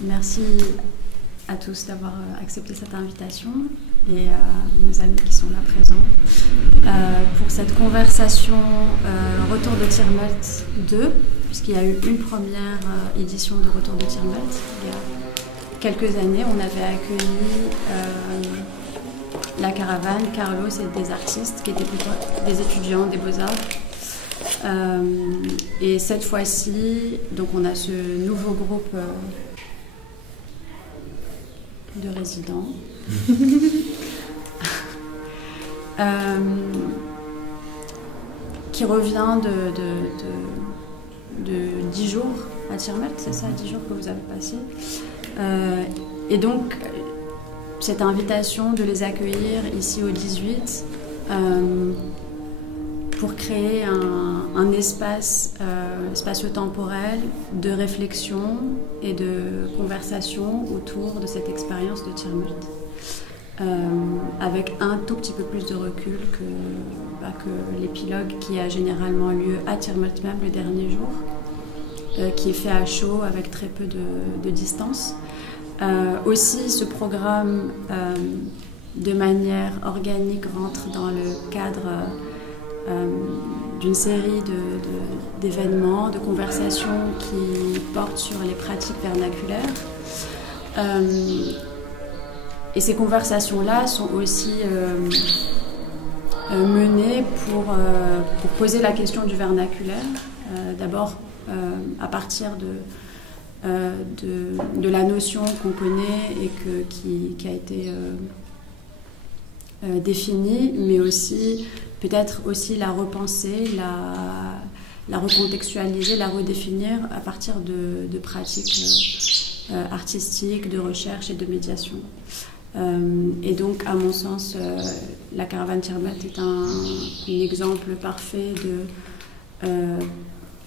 Merci à tous d'avoir accepté cette invitation et à nos amis qui sont là présents pour cette conversation Retour de Tirmelt 2, puisqu'il y a eu une première édition de Retour de Tirmelt il y a quelques années. On avait accueilli la caravane, Carlos et des artistes qui étaient plutôt des étudiants des Beaux-Arts. Et cette fois-ci, donc on a ce nouveau groupe de résidents qui revient de 10 jours à Tirmelt, c'est ça, 10 jours que vous avez passé. Et donc, cette invitation de les accueillir ici au 18 pour créer un espace spatio-temporel de réflexion et de conversation autour de cette expérience de Tirmelt, avec un tout petit peu plus de recul que l'épilogue qui a généralement lieu à Tirmelt même le dernier jour, qui est fait à chaud avec très peu de distance. Aussi, ce programme, de manière organique, rentre dans le cadre d'une série d'événements, de conversations qui portent sur les pratiques vernaculaires. Et ces conversations-là sont aussi menées pour poser la question du vernaculaire, d'abord à partir de la notion qu'on connaît et qui a été définie, mais aussi peut-être aussi la repenser, la recontextualiser, la redéfinir à partir de pratiques artistiques, de recherche et de médiation. Et donc, à mon sens, la caravane Tirmelt est un exemple parfait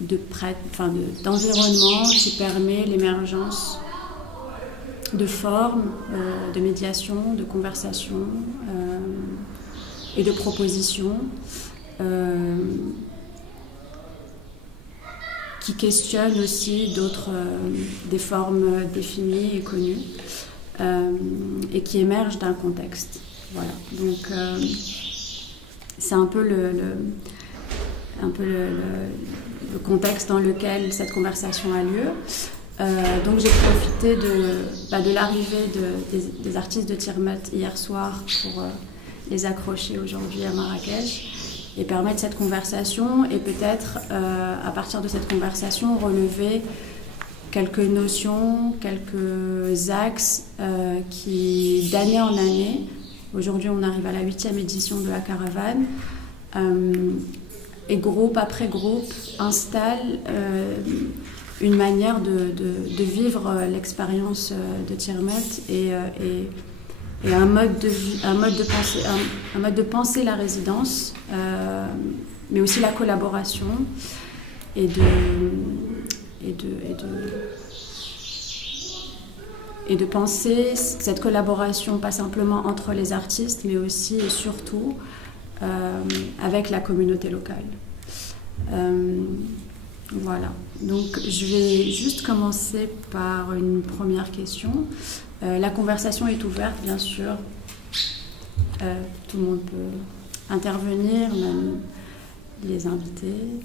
d'environnement qui permet l'émergence de formes, de médiation, de conversation et de propositions qui questionnent aussi des formes définies et connues et qui émergent d'un contexte. Voilà. Donc c'est un peu le contexte dans lequel cette conversation a lieu. Donc j'ai profité de l'arrivée des artistes de Tirmelt hier soir pour les accrocher aujourd'hui à Marrakech et permettre cette conversation et peut-être à partir de cette conversation relever quelques notions, quelques axes qui d'année en année, aujourd'hui on arrive à la 8e édition de la caravane, et groupe après groupe installe une manière de vivre l'expérience de Tirmelt et un mode de penser la résidence, mais aussi la collaboration et de penser cette collaboration pas simplement entre les artistes, mais aussi et surtout avec la communauté locale. Voilà. Donc je vais juste commencer par une première question. La conversation est ouverte, bien sûr. Tout le monde peut intervenir, même les invités.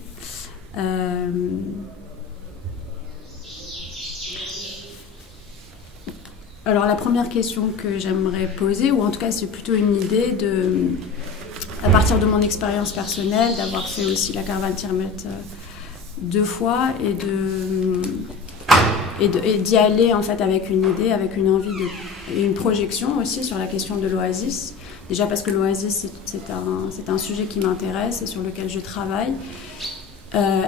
Alors la première question que j'aimerais poser, ou en tout cas c'est plutôt une idée à partir de mon expérience personnelle, d'avoir fait aussi la caravane Tirmelt 2 fois et d'y aller en fait avec une idée, avec une envie et une projection aussi sur la question de l'oasis. Déjà parce que l'oasis c'est un sujet qui m'intéresse et sur lequel je travaille.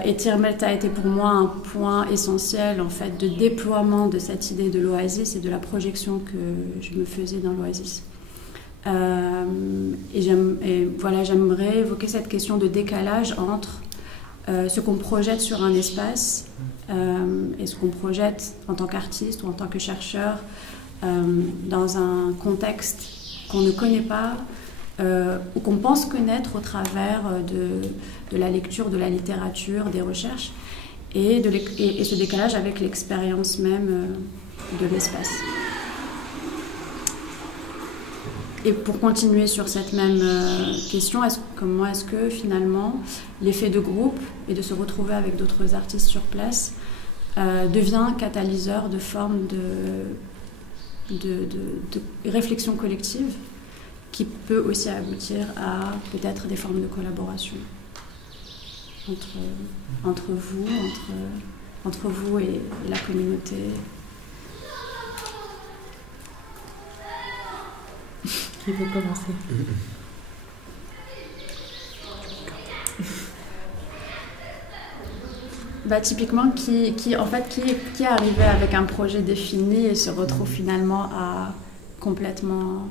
Et Tirmelt a été pour moi un point essentiel en fait de déploiement de cette idée de l'oasis et de la projection que je me faisais dans l'oasis. J'aimerais évoquer cette question de décalage entre ce qu'on projette sur un espace et ce qu'on projette en tant qu'artiste ou en tant que chercheur dans un contexte qu'on ne connaît pas ou qu'on pense connaître au travers de la lecture, de la littérature, des recherches, et ce décalage avec l'expérience même de l'espace. Et pour continuer sur cette même question, comment est-ce que finalement l'effet de groupe et de se retrouver avec d'autres artistes sur place devient catalyseur de forme de réflexion collective qui peut aussi aboutir à peut-être des formes de collaboration entre vous et la communauté. Qui veut commencer? Typiquement, qui est arrivé avec un projet défini et se retrouve finalement à complètement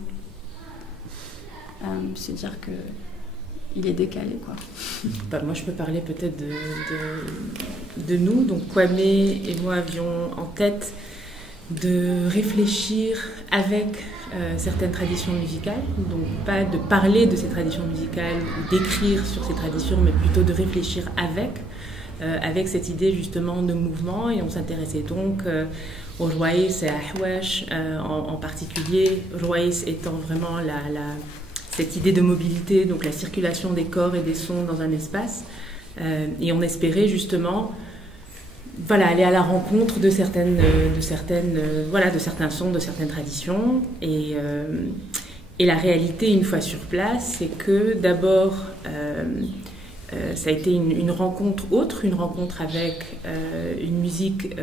se dire qu'il est décalé, quoi. Moi, je peux parler peut-être de nous. Donc, Kwame et moi avions en tête de réfléchir avec certaines traditions musicales, donc pas de parler de ces traditions musicales ou d'écrire sur ces traditions, mais plutôt de réfléchir avec cette idée justement de mouvement. Et on s'intéressait donc au Rwaïs et à Ahwesh en particulier, Rwaïs étant vraiment cette idée de mobilité, donc la circulation des corps et des sons dans un espace. Et on espérait justement aller à la rencontre de certains sons, de certaines traditions. Et la réalité, une fois sur place, c'est que d'abord, ça a été une rencontre avec une musique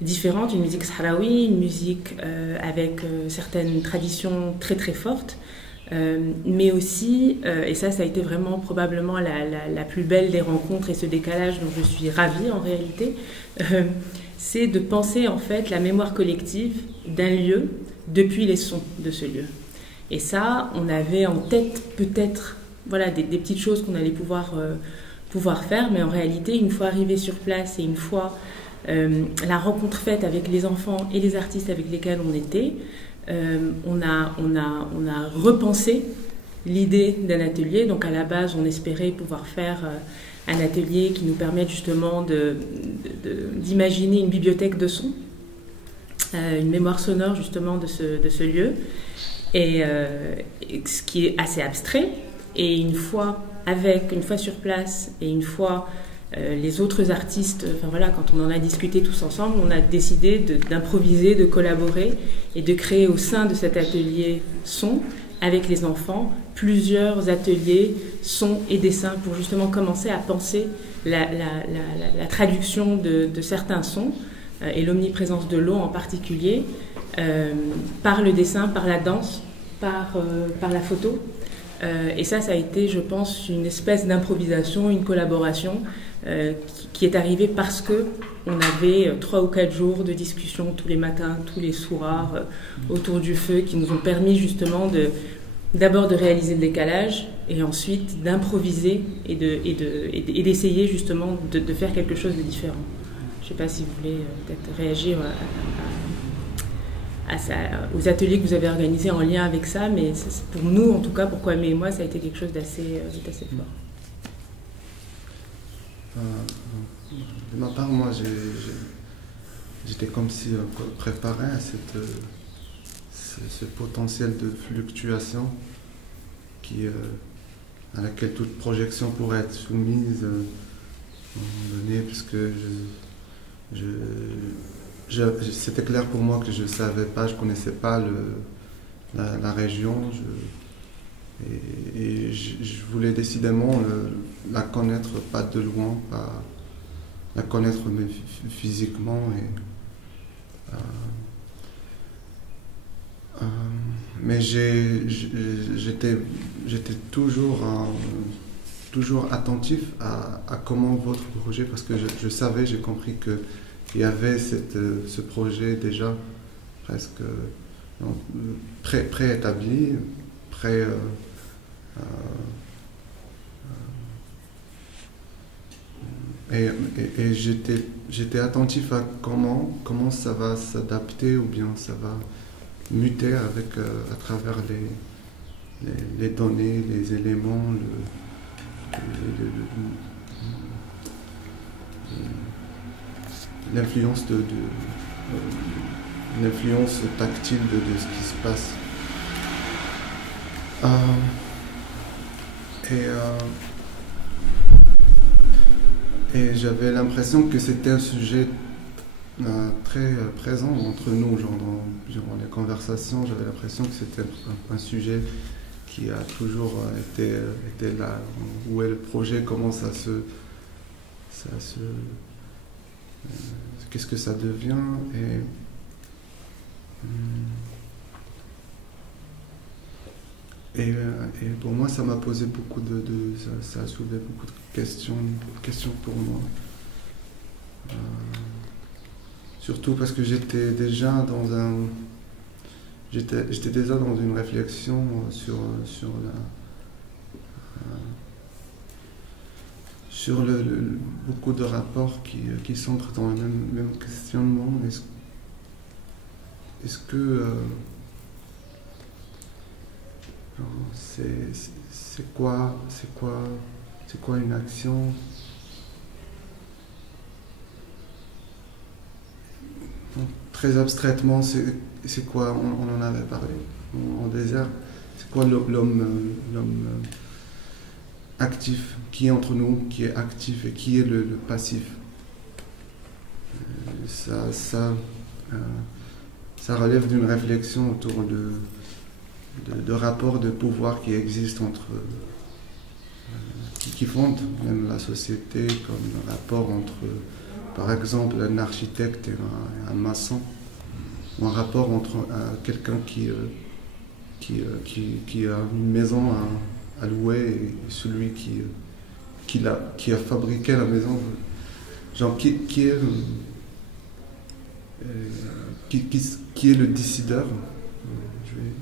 différente, une musique sahraoui, une musique avec certaines traditions très très fortes. Mais aussi, et ça a été vraiment probablement la plus belle des rencontres et ce décalage dont je suis ravie en réalité, c'est de penser en fait la mémoire collective d'un lieu depuis les sons de ce lieu. Et ça, on avait en tête peut-être des petites choses qu'on allait pouvoir faire, mais en réalité, une fois arrivé sur place et une fois la rencontre faite avec les enfants et les artistes avec lesquels on était, on a repensé l'idée d'un atelier. Donc à la base, on espérait pouvoir faire un atelier qui nous permette justement d'imaginer une bibliothèque de sons, une mémoire sonore justement de ce lieu, et ce qui est assez abstrait. Et une fois sur place et une fois les autres artistes, quand on en a discuté tous ensemble, on a décidé d'improviser, de collaborer et de créer au sein de cet atelier son, avec les enfants, plusieurs ateliers son et dessin pour justement commencer à penser la traduction de certains sons et l'omniprésence de l'eau en particulier par le dessin, par la danse, par la photo. Et ça a été, je pense, une espèce d'improvisation, une collaboration qui est arrivée parce qu'on avait 3 ou 4 jours de discussion tous les matins, tous les soirs, autour du feu, qui nous ont permis justement d'abord de réaliser le décalage et ensuite d'improviser et d'essayer justement de faire quelque chose de différent. Je ne sais pas si vous voulez peut-être réagir aux ateliers que vous avez organisés en lien avec ça, mais pour nous, en tout cas, pour Kwame et moi, ça a été quelque chose d'assez fort. De ma part, moi, j'étais comme si préparé à ce potentiel de fluctuation à laquelle toute projection pourrait être soumise à un moment donné, puisque c'était clair pour moi que je ne savais pas, je ne connaissais pas la région, et je voulais décidément la connaître, pas de loin, pas la connaître mais physiquement. Mais j'étais toujours attentif à comment votre projet, parce que je savais, j'ai compris qu'il y avait ce projet déjà presque préétabli, et j'étais attentif à comment ça va s'adapter ou bien ça va muter à travers les données, les éléments, l'influence l'influence tactile de ce qui se passe. Et j'avais l'impression que c'était un sujet très présent entre nous, durant les conversations. J'avais l'impression que c'était un sujet qui a toujours été là, où le projet commence à se qu'est-ce que ça devient, et pour moi ça m'a posé beaucoup ça a soulevé beaucoup de questions pour moi, surtout parce que j'étais déjà dans une réflexion sur beaucoup de rapports qui s'entrent dans le même questionnement. Est-ce que c'est quoi une action? Donc, très abstraitement, c'est quoi, on en avait parlé en désert, c'est quoi l'homme actif, qui est entre nous, qui est actif et qui est le passif? Ça relève d'une réflexion autour de rapports de pouvoir qui existent qui fondent même la société, comme le rapport entre, par exemple, un architecte et un maçon, ou un rapport entre quelqu'un qui a une maison à louer et celui qui a fabriqué la maison. Genre, qui est le décideur?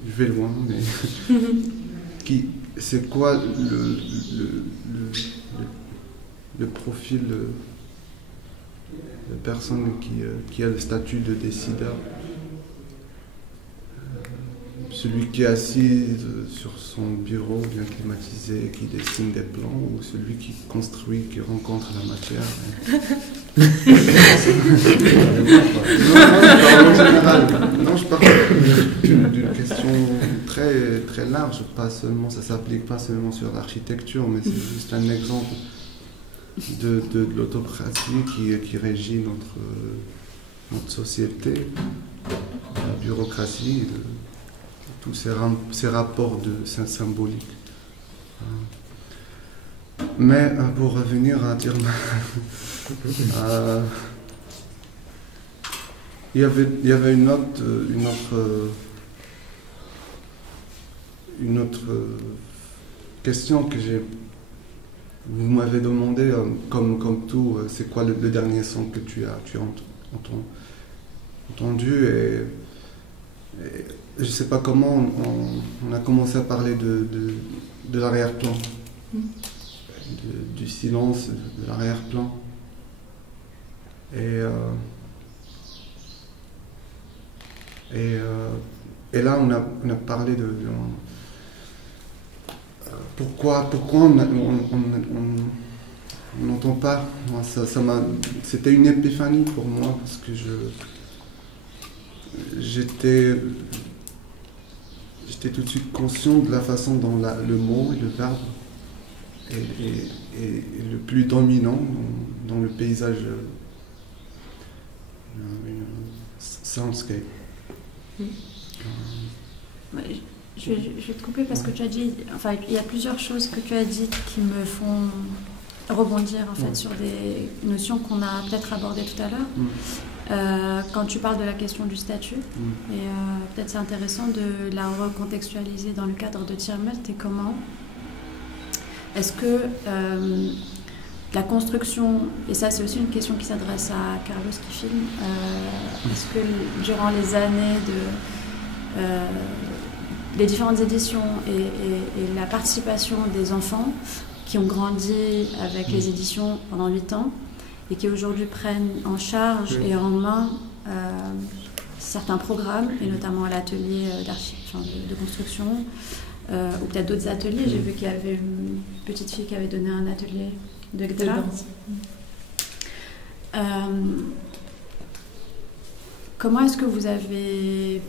Je vais loin, mais c'est quoi le profil de personne qui a le statut de décideur? Celui qui est assis sur son bureau bien climatisé, qui dessine des plans, ou celui qui construit, qui rencontre la matière? Non, je parle d'une question très, très large, pas seulement, ça s'applique pas seulement sur l'architecture, mais c'est juste un exemple de l'autocratie qui régit notre société, la bureaucratie, tous ces rapports symboliques. Mais pour revenir à Tirma, il y avait une autre question que vous m'avez demandé, comme tout, c'est quoi le dernier son que tu as entendu, et je ne sais pas comment on a commencé à parler de l'arrière-plan, du silence, de l'arrière-plan. Et là, on a parlé de pourquoi on n'entend pas. Moi, c'était une épiphanie pour moi, parce que j'étais tout de suite conscient de la façon dont le mot et le verbe est le plus dominant dans le paysage soundscape. Je vais te couper parce que tu as dit, enfin, il y a plusieurs choses que tu as dites qui me font rebondir en fait sur des notions qu'on a peut-être abordées tout à l'heure. Quand tu parles de la question du statut, et peut-être c'est intéressant de la recontextualiser dans le cadre de Tirmelt, et comment est-ce que la construction, et ça c'est aussi une question qui s'adresse à Carlos qui filme, est-ce que durant les années les différentes éditions et la participation des enfants qui ont grandi avec les éditions pendant 8 ans et qui aujourd'hui prennent en charge et en main certains programmes, et notamment à l'atelier de construction, ou peut-être d'autres ateliers. J'ai vu qu'il y avait une petite fille qui avait donné un atelier de danse. comment est-ce que vous avez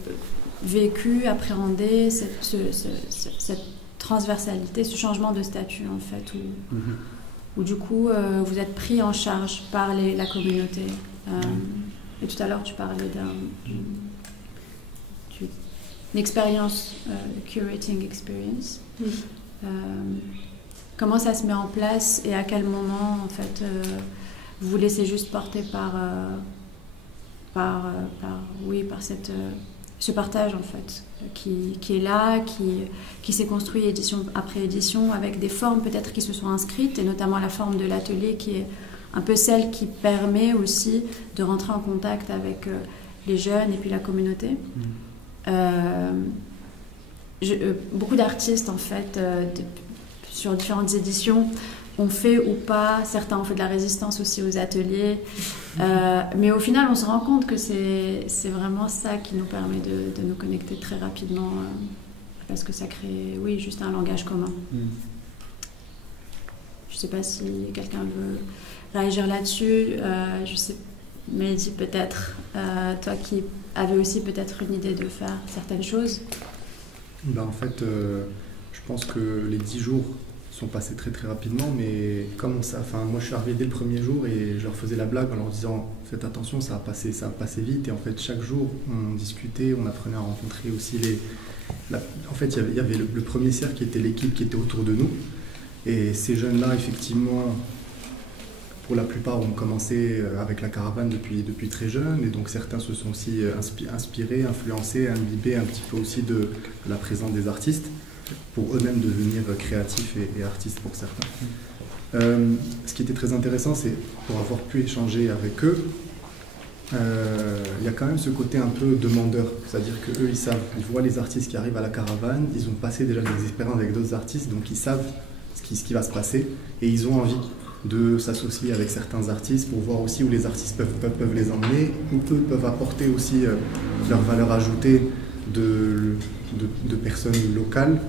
vécu, appréhendé cette transversalité, ce changement de statut en fait, où du coup vous êtes pris en charge par la communauté. Et tout à l'heure tu parlais d'une expérience, curating experience. Comment ça se met en place et à quel moment en fait vous vous laissez juste porter par ce partage en fait qui est là, qui s'est construit édition après édition avec des formes peut-être qui se sont inscrites et notamment la forme de l'atelier qui est un peu celle qui permet aussi de rentrer en contact avec les jeunes et puis la communauté. Beaucoup d'artistes en fait sur différentes éditions ont fait ou pas, certains ont fait de la résistance aussi aux ateliers, mais au final on se rend compte que c'est vraiment ça qui nous permet de nous connecter très rapidement parce que ça crée, oui, juste un langage commun. Je sais pas si quelqu'un veut réagir là-dessus, je sais, Mehdi peut-être, toi qui avais aussi peut-être une idée de faire certaines choses. En fait, je pense que les 10 jours sont passés très très rapidement, mais comme ça, moi je suis arrivé dès le premier jour et je leur faisais la blague en leur disant faites attention, ça va passer vite. Et en fait chaque jour on discutait, on apprenait à rencontrer aussi en fait il y avait le premier cercle qui était l'équipe qui était autour de nous, et ces jeunes là effectivement pour la plupart ont commencé avec la caravane depuis très jeune, et donc certains se sont aussi inspirés, influencés, imbibés un petit peu aussi de la présence des artistes pour eux-mêmes devenir créatifs et artistes pour certains. Ce qui était très intéressant, c'est pour avoir pu échanger avec eux, il y a quand même ce côté un peu demandeur, c'est-à-dire qu'eux ils voient les artistes qui arrivent à la caravane, ils ont passé déjà des expériences avec d'autres artistes, donc ils savent ce qui va se passer et ils ont envie de s'associer avec certains artistes pour voir aussi où les artistes peuvent les emmener, où eux peuvent apporter aussi leur valeur ajoutée de personnes locales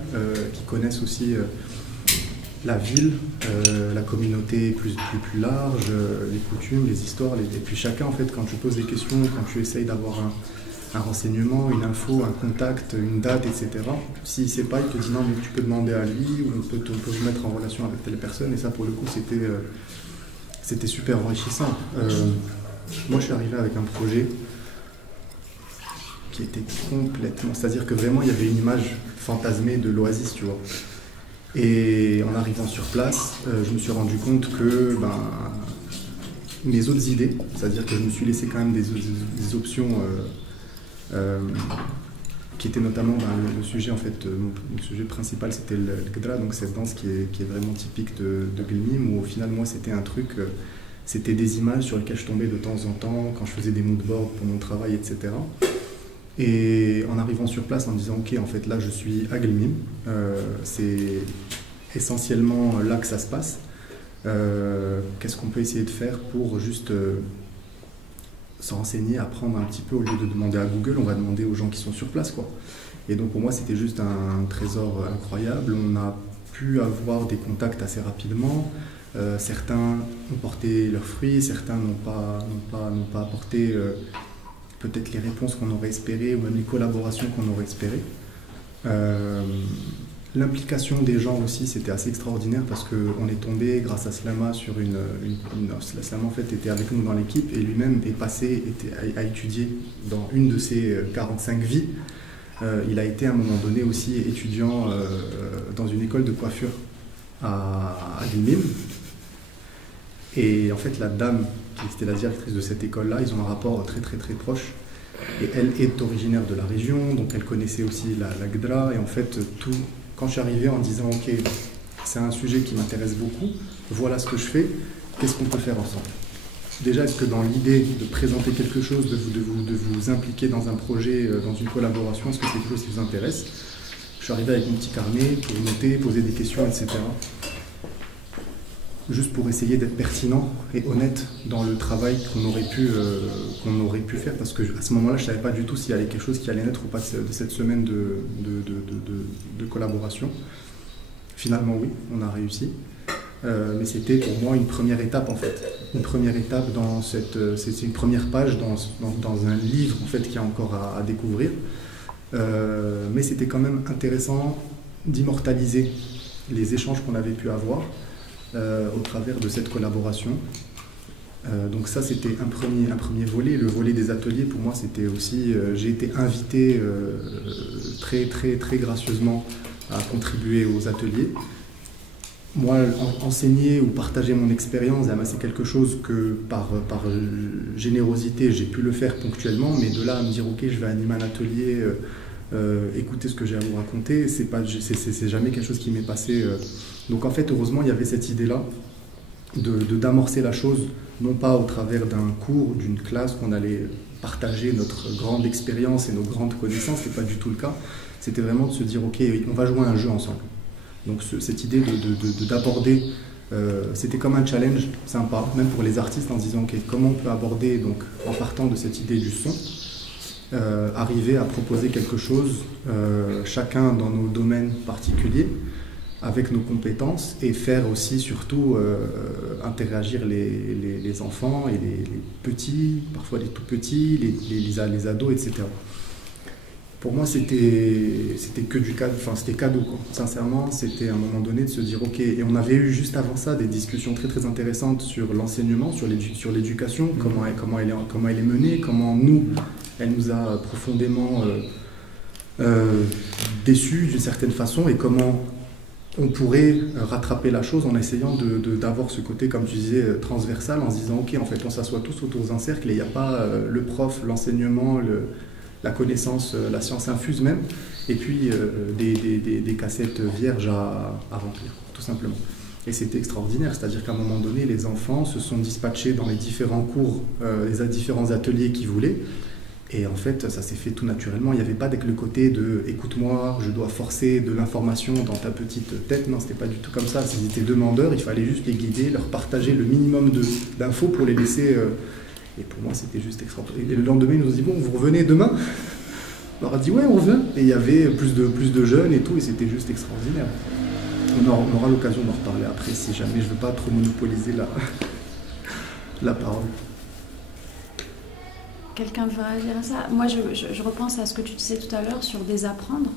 qui connaissent aussi la ville, la communauté plus large, les coutumes, les histoires, et puis chacun en fait quand tu poses des questions, quand tu essayes d'avoir un renseignement, une info, un contact, une date, etc. S'il ne sait pas, il te dit non mais tu peux demander à lui, ou on peut vous mettre en relation avec telle personne, et ça pour le coup c'était super enrichissant. Moi je suis arrivé avec un projet qui était complètement, c'est-à-dire que vraiment il y avait une image fantasmée de l'Oasis, tu vois. Et en arrivant sur place, je me suis rendu compte que mes autres idées, c'est-à-dire que je me suis laissé quand même des options qui étaient notamment le sujet en fait, le sujet principal c'était le Gdra, donc cette danse qui est vraiment typique de Glimim, où au final moi c'était un truc, c'était des images sur lesquelles je tombais de temps en temps quand je faisais des moodboards pour mon travail, etc. Et en arrivant sur place en me disant ok en fait là je suis à Glimim, c'est essentiellement là que ça se passe, qu'est-ce qu'on peut essayer de faire pour juste se renseigner, apprendre un petit peu, au lieu de demander à Google, on va demander aux gens qui sont sur place quoi. Et donc pour moi c'était juste un trésor incroyable, on a pu avoir des contacts assez rapidement, certains ont porté leurs fruits, certains n'ont pas apporté peut-être les réponses qu'on aurait espérées, ou même les collaborations qu'on aurait espérées. L'implication des gens aussi, c'était assez extraordinaire parce qu'on est tombé grâce à Slama sur Slama en fait était avec nous dans l'équipe et lui-même est passé, a étudié dans une de ses 45 vies. Il a été à un moment donné aussi étudiant dans une école de coiffure à Glimim. Et en fait la dame qui était la directrice de cette école-là, ils ont un rapport très très très proche. Et elle est originaire de la région, donc elle connaissait aussi la Gdra. Et en fait, quand je suis arrivé en disant ok, c'est un sujet qui m'intéresse beaucoup, voilà ce que je fais, qu'est-ce qu'on peut faire ensemble? Déjà, est-ce que dans l'idée de présenter quelque chose, de vous impliquer dans un projet, dans une collaboration, est-ce que c'est quelque chose qui vous intéresse? Je suis arrivé avec mon petit carnet pour noter, poser des questions, etc. Juste pour essayer d'être pertinent et honnête dans le travail qu'on aurait pu faire, parce qu'à ce moment-là, je ne savais pas du tout s'il y avait quelque chose qui allait naître ou pas de cette semaine de collaboration. Finalement, oui, on a réussi. mais c'était pour moi une première étape en fait. Une première étape dans c'est une première page dans un livre en fait qu'il y a encore à découvrir. Mais c'était quand même intéressant d'immortaliser les échanges qu'on avait pu avoir au travers de cette collaboration. Donc ça c'était un premier volet. Le volet des ateliers pour moi c'était aussi, j'ai été invité très gracieusement à contribuer aux ateliers. Moi, enseigner ou partager mon expérience, c'est quelque chose que par générosité j'ai pu le faire ponctuellement, mais de là à me dire ok je vais animer un atelier, écouter ce que j'ai à vous raconter, c'est jamais quelque chose qui m'est passé. Donc en fait heureusement il y avait cette idée là d'amorcer la chose, non pas au travers d'un cours, d'une classe qu'on allait partager notre grande expérience et nos grandes connaissances, c'est pas du tout le cas. C'était vraiment de se dire ok on va jouer à un jeu ensemble. Donc cette idée d'aborder, c'était comme un challenge sympa, même pour les artistes, en se disant ok, comment on peut aborder, donc en partant de cette idée du son, arriver à proposer quelque chose, chacun dans nos domaines particuliers, avec nos compétences, et faire aussi surtout interagir les enfants et les petits, parfois les tout petits, les ados, etc. Pour moi, c'était que du cadeau, enfin c'était cadeau quoi. Sincèrement, c'était à un moment donné de se dire ok. Et on avait eu juste avant ça des discussions très intéressantes sur l'enseignement, sur l'éducation, comment elle est menée, comment elle nous a profondément déçus d'une certaine façon, et comment on pourrait rattraper la chose en essayant d'avoir ce côté, comme tu disais, transversal, en se disant ok, en fait, on s'assoit tous autour d'un cercle et il n'y a pas le prof, l'enseignement, la connaissance, la science infuse même, et puis des cassettes vierges à remplir, tout simplement. Et c'était extraordinaire, c'est-à-dire qu'à un moment donné, les enfants se sont dispatchés dans les différents cours, les différents ateliers qu'ils voulaient, et en fait, ça s'est fait tout naturellement. Il n'y avait pas le côté de « écoute-moi, je dois forcer de l'information dans ta petite tête ». Non, c'était pas du tout comme ça. S'ils étaient demandeurs, il fallait juste les guider, leur partager le minimum d'infos pour les laisser... Et pour moi, c'était juste extraordinaire. Et le lendemain, ils nous ont dit, bon, vous revenez demain? On leur a dit, ouais, on revient. Et il y avait plus de jeunes et tout, et c'était juste extraordinaire. On aura l'occasion d'en reparler après, si jamais je ne veux pas trop monopoliser la parole. Quelqu'un veut réagir à ça? Moi, je repense à ce que tu disais tout à l'heure sur désapprendre.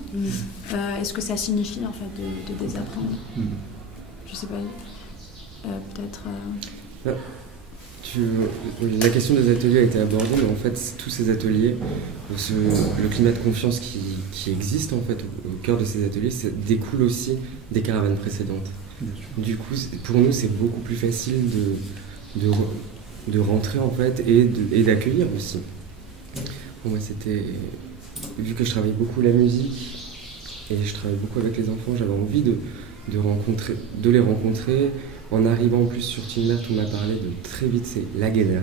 Est-ce que ça signifie, en fait, de désapprendre? Je ne sais pas. Peut-être... La question des ateliers a été abordée, mais en fait, tous ces ateliers, le climat de confiance qui existe en fait au cœur de ces ateliers, ça découle aussi des caravanes précédentes. Du coup, pour nous, c'est beaucoup plus facile de rentrer en fait et d'accueillir aussi. Pour moi, c'était, vu que je travaille beaucoup la musique et je travaille beaucoup avec les enfants, j'avais envie de les rencontrer. En arrivant en plus sur Tinmert, on m'a parlé de très vite, c'est la Guédra.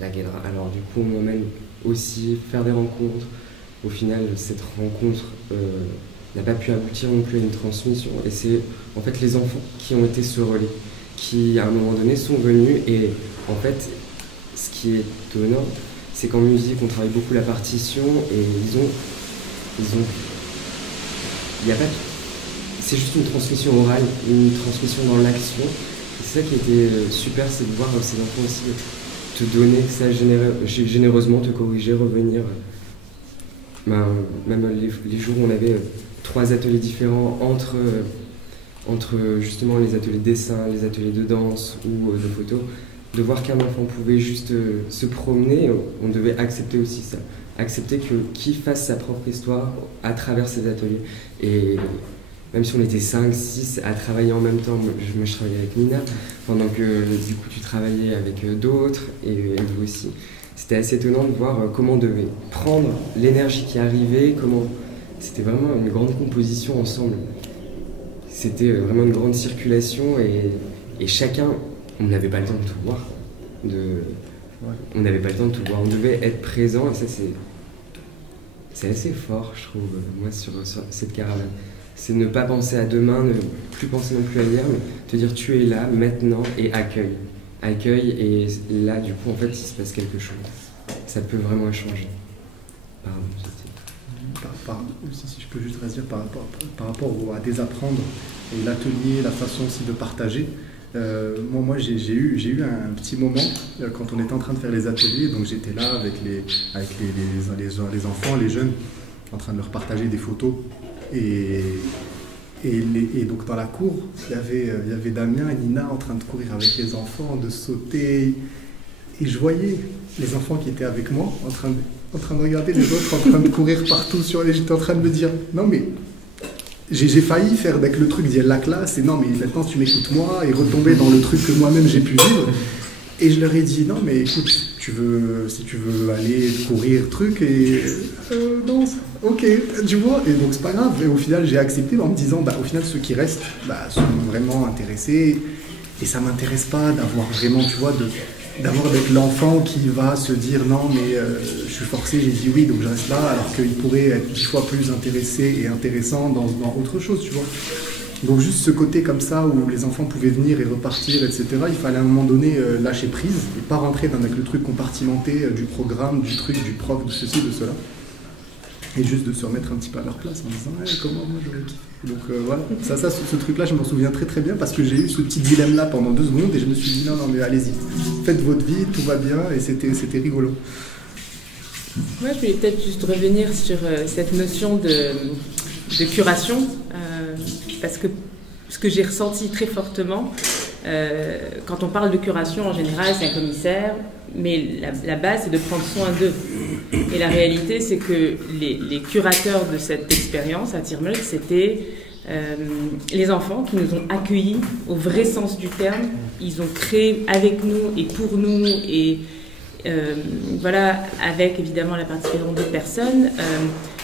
Alors du coup, on m'emmène aussi faire des rencontres. Au final, cette rencontre n'a pas pu aboutir non plus à une transmission. Et c'est en fait les enfants qui ont été ce relais, qui à un moment donné sont venus. Et en fait, ce qui est étonnant, c'est qu'en musique, on travaille beaucoup la partition et il n'y a pas... C'est juste une transmission orale, une transmission dans l'action. C'est ça qui était super, c'est de voir ces enfants aussi te donner ça généreusement, te corriger, revenir. Même les jours où on avait 3 ateliers différents entre justement les ateliers de dessin, les ateliers de danse ou de photo, de voir qu'un enfant pouvait juste se promener, on devait accepter aussi ça. Accepter qu'il fasse sa propre histoire à travers ces ateliers. Et même si on était 5, 6 à travailler en même temps, je travaillais avec Nina, pendant que du coup tu travaillais avec d'autres et vous aussi. C'était assez étonnant de voir comment on devait prendre l'énergie qui arrivait, c'était vraiment une grande composition ensemble. C'était vraiment une grande circulation et chacun, on n'avait pas le temps de tout voir. On n'avait pas le temps de tout voir, on devait être présent et ça c'est assez fort, je trouve, moi sur cette caravane. C'est ne pas penser à demain, ne plus penser non plus à hier, mais te dire tu es là, maintenant, et accueille. Accueille, et là, du coup, en fait, il se passe quelque chose. Ça peut vraiment changer. Pardon, si je peux juste réagir par rapport à désapprendre, et l'atelier, la façon aussi de partager, Moi j'ai eu un petit moment quand on était en train de faire les ateliers, donc j'étais là avec les enfants, les jeunes, en train de leur partager des photos. Et donc dans la cour, il y avait Damien et Nina en train de courir avec les enfants, de sauter. Et je voyais les enfants qui étaient avec moi en train de regarder les autres, en train de courir partout sur les... J'étais en train de me dire, non mais... J'ai failli faire avec le truc d'y la classe, et non mais maintenant tu m'écoutes moi, et retomber dans le truc que moi-même j'ai pu vivre. Et je leur ai dit, non mais écoute, si tu veux aller courir, truc, et non, ok, tu vois, et donc c'est pas grave. Et au final j'ai accepté en me disant, au final ceux qui restent sont vraiment intéressés, et ça m'intéresse pas d'avoir vraiment, tu vois, d'être l'enfant qui va se dire non mais je suis forcé, j'ai dit oui donc je reste là, alors qu'il pourrait être 10 fois plus intéressé et intéressant dans autre chose, tu vois. Donc juste ce côté comme ça où les enfants pouvaient venir et repartir, etc. Il fallait à un moment donné lâcher prise et pas rentrer avec le truc compartimenté du programme, du truc, du prof, de ceci, de cela. Et juste de se remettre un petit peu à leur place en disant comment moi j'aurais kiffé. Donc voilà, ce truc-là, je m'en souviens très très bien parce que j'ai eu ce petit dilemme-là pendant 2 secondes et je me suis dit non mais allez-y, faites votre vie, tout va bien, et c'était rigolo. Moi, je voulais peut-être juste revenir sur cette notion de curation, parce que ce que j'ai ressenti très fortement, quand on parle de curation, en général, c'est un commissaire, mais la base, c'est de prendre soin d'eux. Et la réalité, c'est que les curateurs de cette expérience à Tirmel, c'était les enfants qui nous ont accueillis au vrai sens du terme. Ils ont créé avec nous et pour nous, et voilà, avec évidemment la participation d'autres personnes,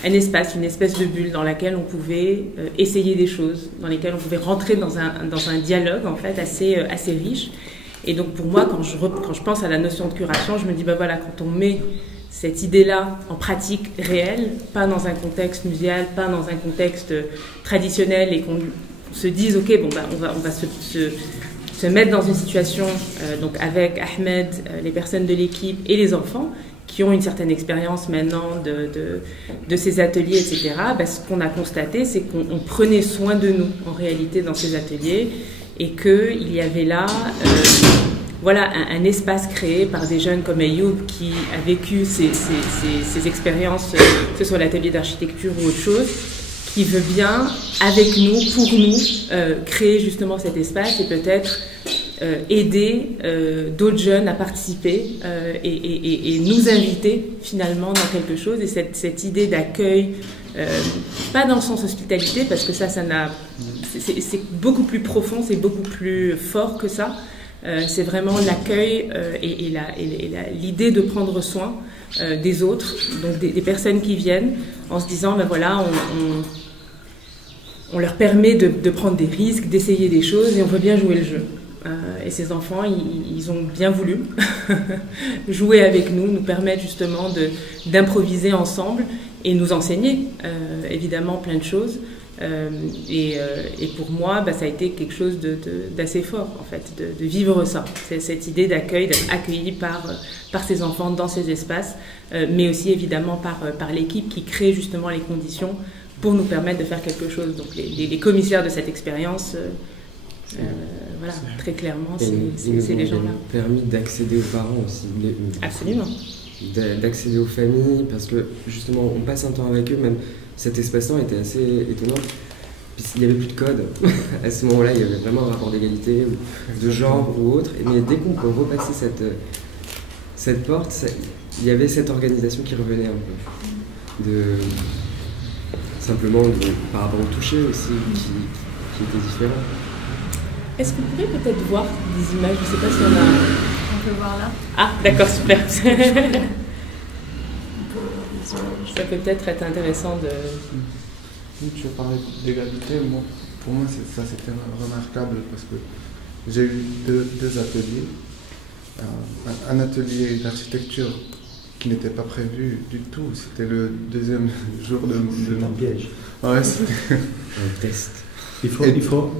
un espace, une espèce de bulle dans laquelle on pouvait essayer des choses, dans lesquelles on pouvait rentrer dans un dialogue en fait assez riche. Et donc pour moi, quand je pense à la notion de curation, je me dis voilà, quand on met cette idée-là en pratique réelle, pas dans un contexte muséal, pas dans un contexte traditionnel, et qu'on se dise ok, on va se mettre dans une situation donc avec Ahmed, les personnes de l'équipe et les enfants qui ont une certaine expérience maintenant de ces ateliers, etc. Ce qu'on a constaté, c'est qu'on prenait soin de nous en réalité dans ces ateliers, et qu'il y avait là voilà, un espace créé par des jeunes comme Ayoub qui a vécu ces expériences, que ce soit l'atelier d'architecture ou autre chose, qui veut bien, avec nous, pour nous, créer justement cet espace et peut-être aider d'autres jeunes à participer et nous inviter finalement dans quelque chose. Et cette idée d'accueil, pas dans le sens hospitalité, parce que ça n'a... C'est beaucoup plus profond, c'est beaucoup plus fort que ça. C'est vraiment l'accueil et l'idée de prendre soin des autres, donc des personnes qui viennent, en se disant voilà, on leur permet de prendre des risques, d'essayer des choses, et on veut bien jouer le jeu. Et ces enfants, ils ont bien voulu jouer avec nous, nous permettre justement d'improviser ensemble et nous enseigner évidemment plein de choses. Et pour moi, ça a été quelque chose d'assez fort, en fait, de vivre ça. C'est cette idée d'accueil, d'être accueilli par ces enfants dans ces espaces, mais aussi évidemment par l'équipe qui crée justement les conditions pour nous permettre de faire quelque chose. Donc les commissaires de cette expérience, voilà, très clairement, c'est les gens-là. Ils nous ont permis d'accéder aux parents aussi. Absolument. D'accéder aux familles, parce que justement, on passe un temps avec eux, même cet espace-temps était assez étonnant, puisqu'il n'y avait plus de code. À ce moment-là, il y avait vraiment un rapport d'égalité, de genre ou autre. Mais dès qu'on peut repasser cette porte, il y avait cette organisation qui revenait un peu. Simplement par rapport au toucher aussi, qui était différent. Est-ce qu'on pourrait peut-être voir des images? Je ne sais pas si on a... On peut voir là. Ah, d'accord, super. Ça peut peut-être être intéressant de... Tu as parlé d'égalité, pour moi ça c'était remarquable parce que j'ai eu deux ateliers. Un atelier d'architecture qui n'était pas prévu du tout, c'était le deuxième jour de un piège. Ouais, c'était Un test. Il faut,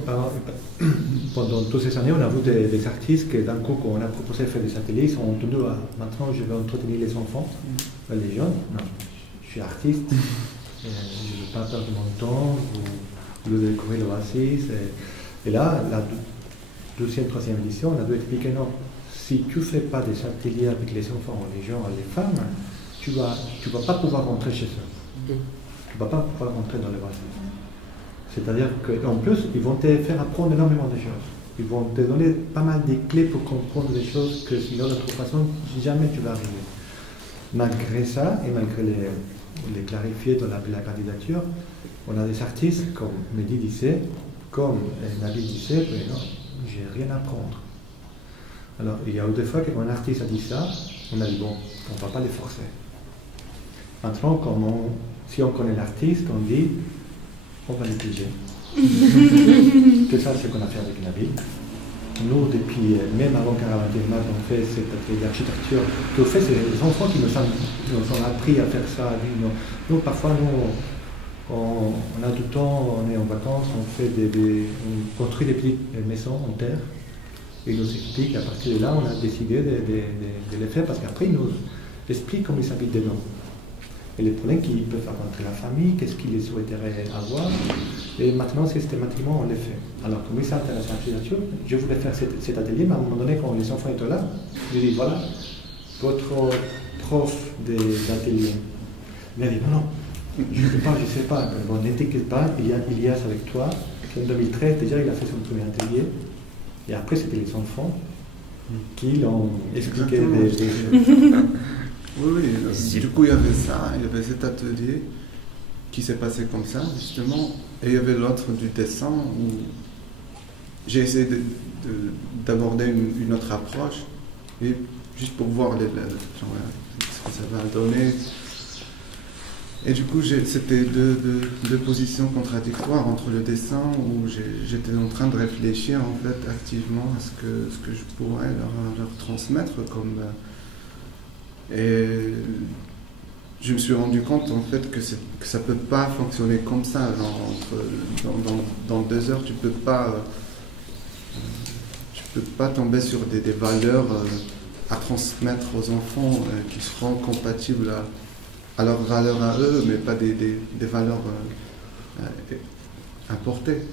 pendant toutes ces années, on a vu des artistes que d'un coup, quand on a proposé de faire des ateliers, ils sont entendus maintenant je vais entretenir les enfants, les jeunes. Non, je suis artiste, je ne veux pas perdre mon temps, ou découvrir l'oasis. Et là, deuxième, troisième édition, on a dû expliquer non. Si tu ne fais pas des ateliers avec les enfants, les gens, les femmes, tu vas pas pouvoir rentrer chez eux. Tu ne vas pas pouvoir rentrer dans le Brésil. C'est-à-dire qu'en plus, ils vont te faire apprendre énormément de choses. Ils vont te donner pas mal de clés pour comprendre des choses que sinon, de toute façon, jamais tu vas arriver. Malgré ça, et malgré les clarifier dans la candidature, on a des artistes, comme Mehdi disait, comme Nabil disait, mais non, j'ai rien à apprendre. Alors, il y a eu des fois que quand un artiste a dit ça, on a dit bon, on ne va pas les forcer. Maintenant, si on connaît l'artiste, on dit on va l'étudier. Que ça, c'est ce qu'on a fait avec Nabil. Nous, depuis, même avant Caravane, on fait cet atelier d'architecture. Tout fait, c'est les enfants qui nous ont appris à faire ça. Nous parfois, on a du temps, on est en vacances, on construit des petites maisons en terre. Et ils nous expliquent, à partir de là, on a décidé de les faire parce qu'après, ils nous expliquent comment ils habitent dedans. Et les problèmes qu'ils peuvent rencontrer la famille, qu'est-ce qu'ils souhaiteraient avoir. Et maintenant, systématiquement, on les fait. Alors, comme ils s'intéressent à l'architecture, je voulais faire cet atelier, mais à un moment donné, quand les enfants étaient là, je dis voilà, votre prof d'atelier. Il m'a dit non, je ne sais pas. Bon, n'inquiète pas, il y a Ilias avec toi. En 2013, déjà, il a fait son premier atelier. Et après, c'était les enfants qui l'ont expliqué des choses. Oui, du coup, il y avait ça, il y avait cet atelier qui s'est passé comme ça, justement, et il y avait l'autre du dessin où j'ai essayé d'aborder une autre approche, et juste pour voir ce que ça va donner. Et du coup, c'était deux positions contradictoires entre le dessin où j'étais en train de réfléchir en fait activement à ce que je pourrais leur transmettre comme... Et je me suis rendu compte en fait que ça peut pas fonctionner comme ça. Genre, dans 2 heures, tu peux pas tomber sur des valeurs à transmettre aux enfants qui seront compatibles à leurs valeurs à eux, mais pas des valeurs importées.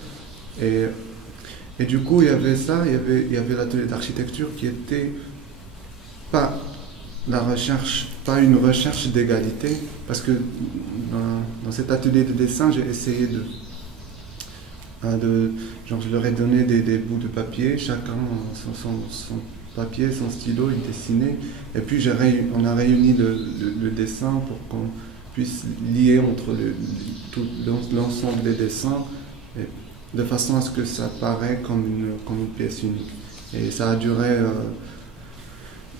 Et du coup, il y avait ça, il y avait l'atelier d'architecture qui était pas une recherche d'égalité, parce que dans cet atelier de dessin, j'ai essayé genre je leur ai donné des bouts de papier, chacun son papier, son stylo, il dessinait, et puis on a réuni le dessin pour qu'on puisse lier entre l'ensemble des dessins, de façon à ce que ça paraît comme une pièce unique. Et ça a duré...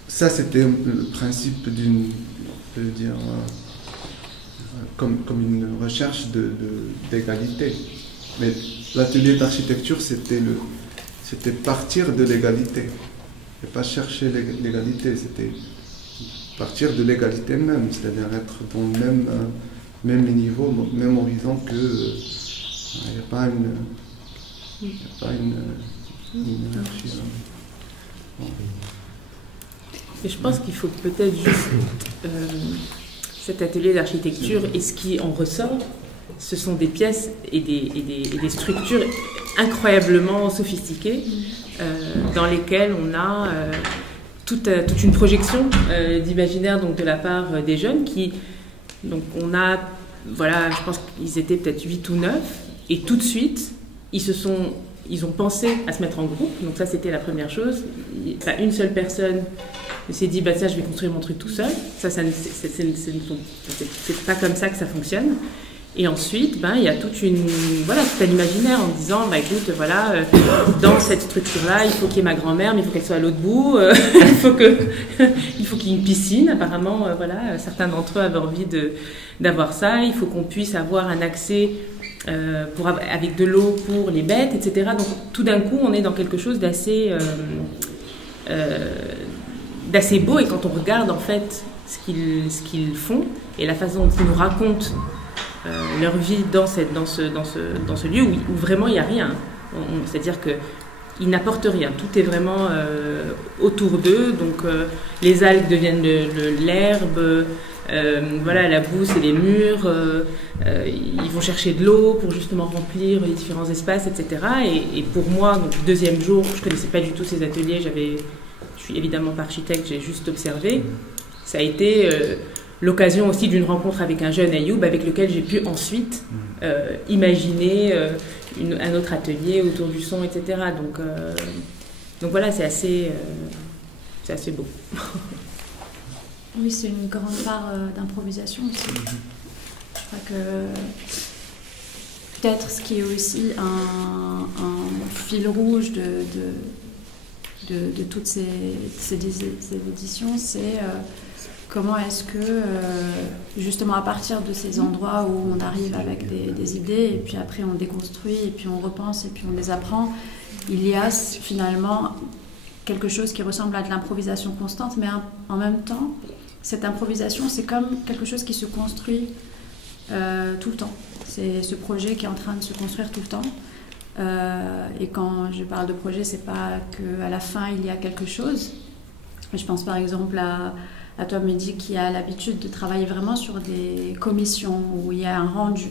Ça, c'était le principe comme une recherche d'égalité. Mais l'atelier d'architecture, c'était partir de l'égalité. Et pas chercher l'égalité, c'était partir de l'égalité même, c'est-à-dire être dans le même niveau, même horizon que... Il n'y a pas une hiérarchie. Et je pense qu'il faut peut-être juste cet atelier d'architecture, et ce qui en ressort, ce sont des pièces et des structures incroyablement sophistiquées dans lesquelles on a toute une projection d'imaginaire donc de la part des jeunes qui, donc on a, voilà, je pense qu'ils étaient peut-être 8 ou 9, et tout de suite ils ont pensé à se mettre en groupe. Donc ça, c'était la première chose. Pas une seule personne s'est dit, bah ça, je vais construire mon truc tout seul. Ça c'est pas comme ça que ça fonctionne. Et ensuite, il y a tout un imaginaire en disant, écoute, voilà, dans cette structure-là, il faut qu'il y ait ma grand-mère, mais il faut qu'elle soit à l'autre bout. Il faut qu'il y ait une piscine. Apparemment, voilà, certains d'entre eux avaient envie d'avoir ça. Il faut qu'on puisse avoir un accès avec de l'eau pour les bêtes, etc. Donc, tout d'un coup, on est dans quelque chose d'assez beau. Et quand on regarde, en fait, ce qu'ils font et la façon dont ils nous racontent leur vie dans ce lieu où vraiment il n'y a rien. C'est-à-dire qu'ils n'apportent rien. Tout est vraiment autour d'eux. Donc les algues deviennent l'herbe, Voilà, la boue, c'est les murs, ils vont chercher de l'eau pour justement remplir les différents espaces, etc. Et pour moi, donc, deuxième jour, je ne connaissais pas du tout ces ateliers, je suis évidemment pas architecte, j'ai juste observé. Ça a été l'occasion aussi d'une rencontre avec un jeune Ayoub avec lequel j'ai pu ensuite imaginer un autre atelier autour du son, etc. Donc voilà, c'est assez beau. Oui, c'est une grande part d'improvisation aussi. Je crois que peut-être ce qui est aussi un fil rouge de toutes ces éditions, c'est comment est-ce que, justement à partir de ces endroits où on arrive avec des idées, et puis après on déconstruit, et puis on repense, et puis on les apprend, il y a finalement quelque chose qui ressemble à de l'improvisation constante, mais en même temps, cette improvisation, c'est comme quelque chose qui se construit tout le temps. C'est ce projet qui est en train de se construire tout le temps. Et quand je parle de projet, c'est pas qu'à la fin, il y a quelque chose. Je pense par exemple à toi, Mehdi, qui a l'habitude de travailler vraiment sur des commissions où il y a un rendu.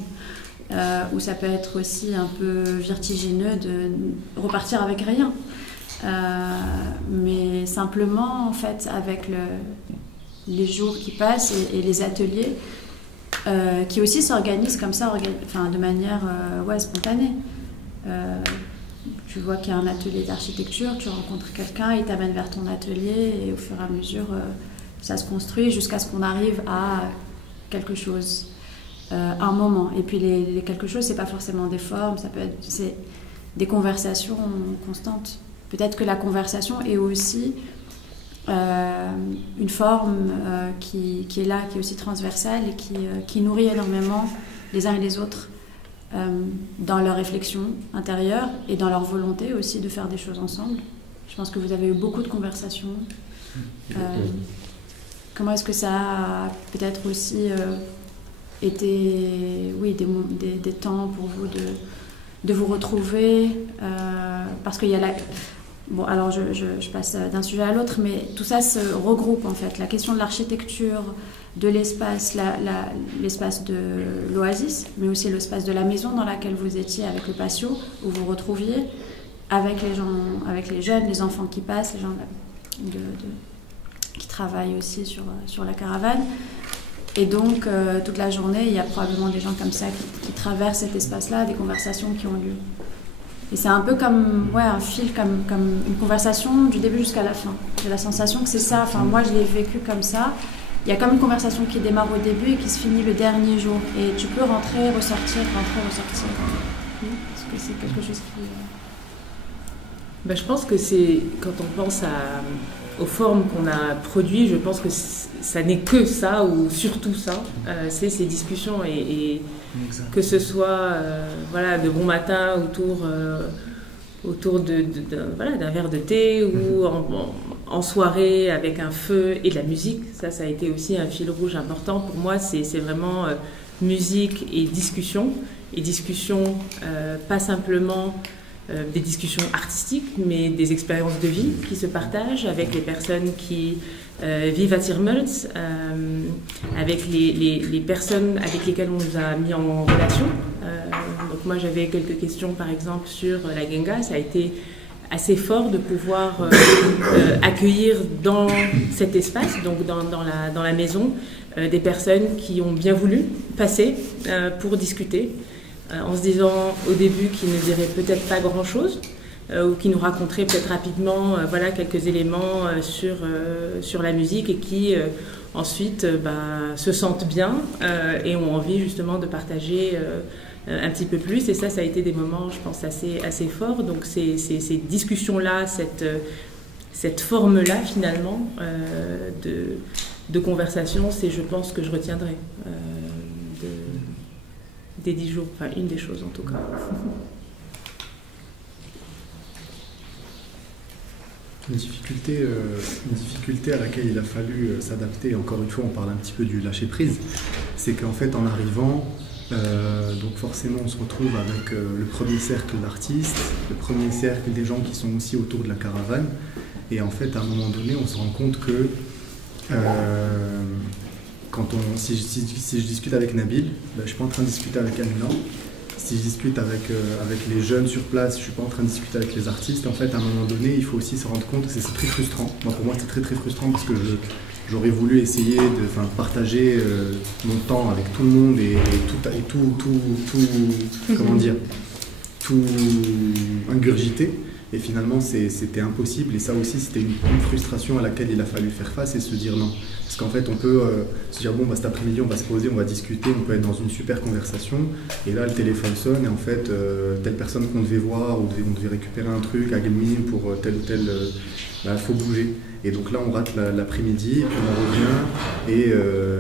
Où ça peut être aussi un peu vertigineux de repartir avec rien. Mais simplement, en fait, avec les jours qui passent et les ateliers qui aussi s'organisent comme ça, de manière spontanée. Tu vois qu'il y a un atelier d'architecture, tu rencontres quelqu'un, il t'amène vers ton atelier et au fur et à mesure, ça se construit jusqu'à ce qu'on arrive à quelque chose, un moment. Et puis les quelque chose, c'est pas forcément des formes, c'est des conversations constantes. Peut-être que la conversation est aussi une forme qui est là, qui est aussi transversale et qui nourrit énormément les uns et les autres dans leur réflexion intérieure et dans leur volonté aussi de faire des choses ensemble. Je pense que vous avez eu beaucoup de conversations. Comment est-ce que ça a peut-être aussi été des temps pour vous de vous retrouver parce qu'il y a Bon, alors je passe d'un sujet à l'autre, mais tout ça se regroupe en fait. La question de l'architecture, de l'espace, l'espace de l'Oasis, mais aussi l'espace de la maison dans laquelle vous étiez avec le patio, où vous retrouviez avec les gens, avec les jeunes, les enfants qui passent, les gens qui travaillent aussi sur la caravane. Et donc, toute la journée, il y a probablement des gens comme ça qui traversent cet espace-là, des conversations qui ont lieu. Et c'est un peu comme un fil, comme une conversation du début jusqu'à la fin. J'ai la sensation que c'est ça, enfin moi je l'ai vécu comme ça. Il y a comme une conversation qui démarre au début et qui se finit le dernier jour. Et tu peux rentrer, ressortir. Est-ce que c'est quelque chose qui... Je pense que c'est, quand on pense aux formes qu'on a produites, je pense que ça n'est que ça, ou surtout ça, c'est ces discussions et que ce soit de bon matin autour d'un verre de thé ou en soirée avec un feu et de la musique. Ça a été aussi un fil rouge important. Pour moi, c'est vraiment musique et discussion. Et discussion, pas simplement des discussions artistiques, mais des expériences de vie qui se partagent avec les personnes qui vivent à Tirmulz, avec les personnes avec lesquelles on nous a mis en relation. Donc moi j'avais quelques questions par exemple sur la Genga. Ça a été assez fort de pouvoir accueillir dans cet espace, donc dans la maison, des personnes qui ont bien voulu passer pour discuter, en se disant au début qu'ils ne diraient peut-être pas grand-chose, ou qui nous raconteraient peut-être rapidement quelques éléments sur la musique et qui ensuite se sentent bien et ont envie justement de partager un petit peu plus. Et ça a été des moments, je pense, assez forts. Donc ces discussions-là, cette forme-là finalement de conversation, c'est, je pense, que je retiendrai des 10 jours, enfin une des choses en tout cas. Une difficulté à laquelle il a fallu s'adapter, encore une fois on parle un petit peu du lâcher-prise, c'est qu'en fait en arrivant, donc forcément on se retrouve avec le premier cercle d'artistes, le premier cercle des gens qui sont aussi autour de la caravane, et en fait à un moment donné on se rend compte que si je discute avec Nabil, je ne suis pas en train de discuter avec Amina. Si je discute avec les jeunes sur place, je ne suis pas en train de discuter avec les artistes. En fait, à un moment donné, il faut aussi se rendre compte que c'est très frustrant. Pour moi, c'est très très frustrant parce que j'aurais voulu essayer de partager mon temps avec tout le monde et comment dire, tout ingurgiter. Et finalement, c'était impossible. Et ça aussi, c'était une frustration à laquelle il a fallu faire face et se dire non. Parce qu'en fait, on peut se dire, bon, cet après-midi, on va se poser, on va discuter, on peut être dans une super conversation. Et là, le téléphone sonne et en fait, telle personne qu'on devait voir, ou on devait récupérer un truc à Gaming pour tel ou tel, faut bouger. Et donc là, on rate l'après-midi, puis on revient, et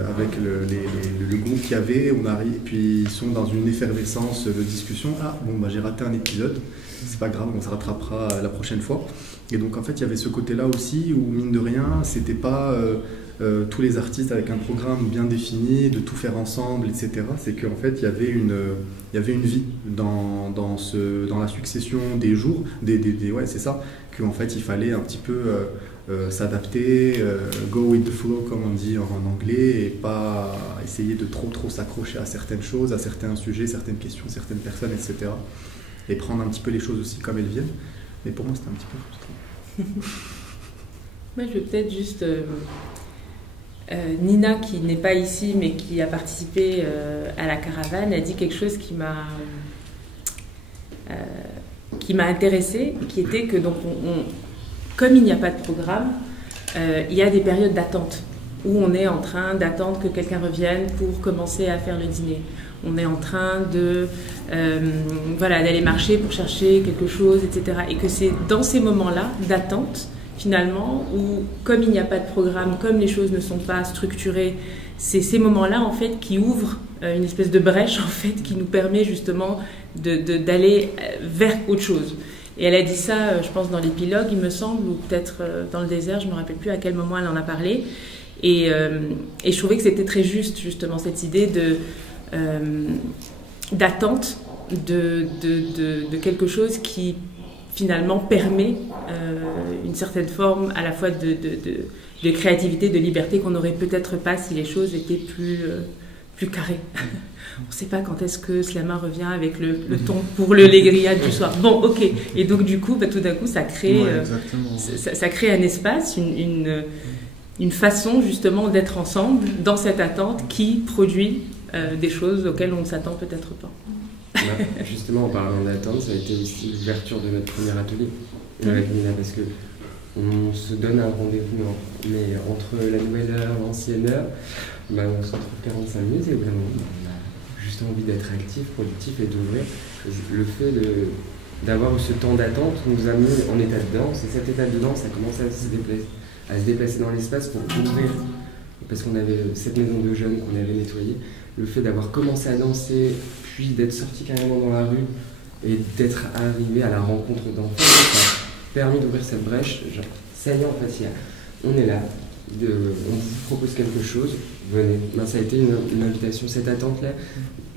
avec le groupe qu'il y avait, on arrive, puis ils sont dans une effervescence de discussion. Ah, bon, j'ai raté un épisode, c'est pas grave, on se rattrapera la prochaine fois. Et donc en fait, il y avait ce côté-là aussi, où mine de rien, c'était pas tous les artistes avec un programme bien défini, de tout faire ensemble, etc. C'est qu'en fait, il y avait une vie dans la succession des jours, ouais, c'est ça, qu'en fait, il fallait un petit peu s'adapter, go with the flow, comme on dit en anglais, et pas essayer de trop s'accrocher à certaines choses, à certains sujets, certaines questions, certaines personnes, etc. Et prendre un petit peu les choses aussi comme elles viennent. Mais pour moi, c'était un petit peu frustrant. Moi, je veux peut-être juste... Nina, qui n'est pas ici, mais qui a participé à la caravane, a dit quelque chose qui m'a intéressée, qui était que, donc, comme il n'y a pas de programme, il y a des périodes d'attente, où on est en train d'attendre que quelqu'un revienne pour commencer à faire le dîner. On est en train d'aller marcher pour chercher quelque chose, etc. Et que c'est dans ces moments-là d'attente, finalement, où comme il n'y a pas de programme, comme les choses ne sont pas structurées, c'est ces moments-là, en fait, qui ouvrent une espèce de brèche, en fait, qui nous permet justement d'aller vers autre chose. Et elle a dit ça, je pense, dans l'épilogue, il me semble, ou peut-être dans le désert, je ne me rappelle plus à quel moment elle en a parlé. Et je trouvais que c'était très juste, justement, cette idée d'attente de quelque chose qui finalement permet une certaine forme à la fois de créativité, de liberté qu'on n'aurait peut-être pas si les choses étaient plus carrées. On ne sait pas quand est-ce que Slama revient avec le ton pour le Legria du soir. Bon, ok. Et donc du coup, tout d'un coup, ça crée, ça crée un espace, une façon justement d'être ensemble dans cette attente qui produit des choses auxquelles on ne s'attend peut-être pas. Justement, en parlant d'attente, ça a été aussi l'ouverture de notre premier atelier avec Nina, parce que on se donne un rendez-vous, mais entre la nouvelle heure, l'ancienne heure, on se retrouve 45 minutes et vraiment on a juste envie d'être actif, productif et d'ouvrir. Le fait d'avoir ce temps d'attente nous a mis en état de danse, et cet état de danse a commencé à se déplacer dans l'espace pour ouvrir, parce qu'on avait cette maison de jeunes qu'on avait nettoyée. Le fait d'avoir commencé à danser, puis d'être sorti carrément dans la rue et d'être arrivé à la rencontre d'enfants, ça a permis d'ouvrir cette brèche. Genre, ça y est, en fait, on est là, on vous propose quelque chose, venez. Ça a été une invitation. Cette attente-là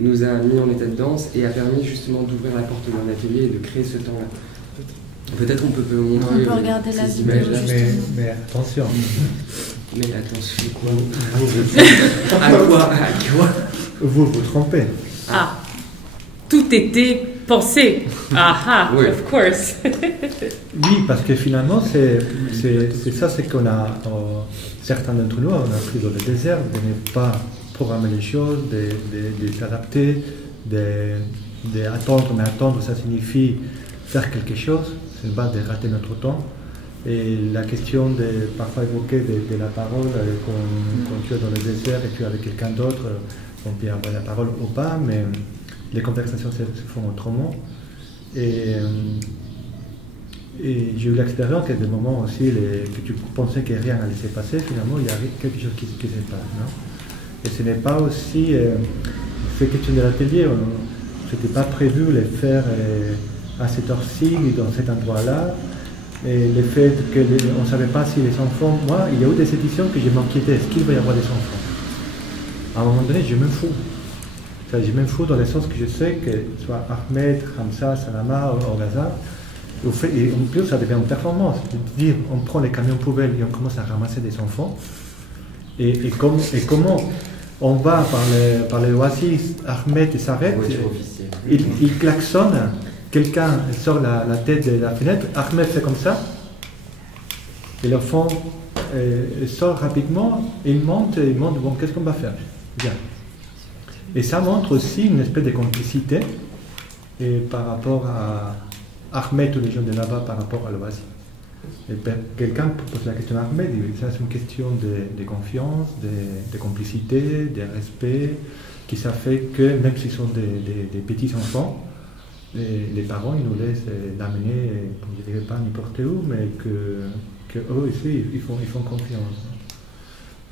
nous a mis en état de danse et a permis justement d'ouvrir la porte d'un atelier et de créer ce temps-là. Peut-être on peut montrer regarder la ces vidéo, images-là. Mais attention. Mais attention, quoi? À quoi? Vous trompez. Ah, tout était pensé. Ah, oui. Of course. Oui, parce que finalement, c'est ça, c'est qu'on a, certains d'entre nous, on a appris dans le désert de ne pas programmer les choses, de s'adapter, d'attendre. Mais attendre, ça signifie faire quelque chose, c'est pas de rater notre temps. Et la question de parfois évoquer de la parole, quand tu es dans le désert et tu es avec quelqu'un d'autre, on peut avoir la parole ou pas, mais les conversations se font autrement. Et j'ai eu l'expérience qu'il y a des moments aussi que tu pensais que rien n'allait se passer, finalement il y a quelque chose qui se passe. Non? Et ce n'est pas aussi fait question de l'atelier, ce n'était pas prévu de le faire à cette heure-ci, dans cet endroit-là. Et le fait qu'on ne savait pas si les enfants... Moi, il y a eu des éditions que je m'inquiétais. Est-ce qu'il va y avoir des enfants? À un moment donné, je me fous. Je me fous dans le sens que je sais que soit Ahmed, Hamza, Salama ou Gaza, et en plus, ça devient une performance. C'est-à-dire, on prend les camions poubelles et on commence à ramasser des enfants. Et comment on va par les oasis, Ahmed s'arrête, Voiture officielle. il klaxonne, quelqu'un sort la tête de la fenêtre, Ahmed fait comme ça, et l'enfant sort rapidement, il monte, bon, qu'est-ce qu'on va faire? Bien. Et ça montre aussi une espèce de complicité par rapport à Ahmed ou les gens de là-bas par rapport à l'oasis. Et quelqu'un pose la question à Ahmed, ça c'est une question de confiance, de complicité, de respect, qui ça fait que même s'ils sont des petits enfants, les parents ils nous laissent l'amener, je ne dirais pas n'importe où, mais que eux aussi ils font confiance.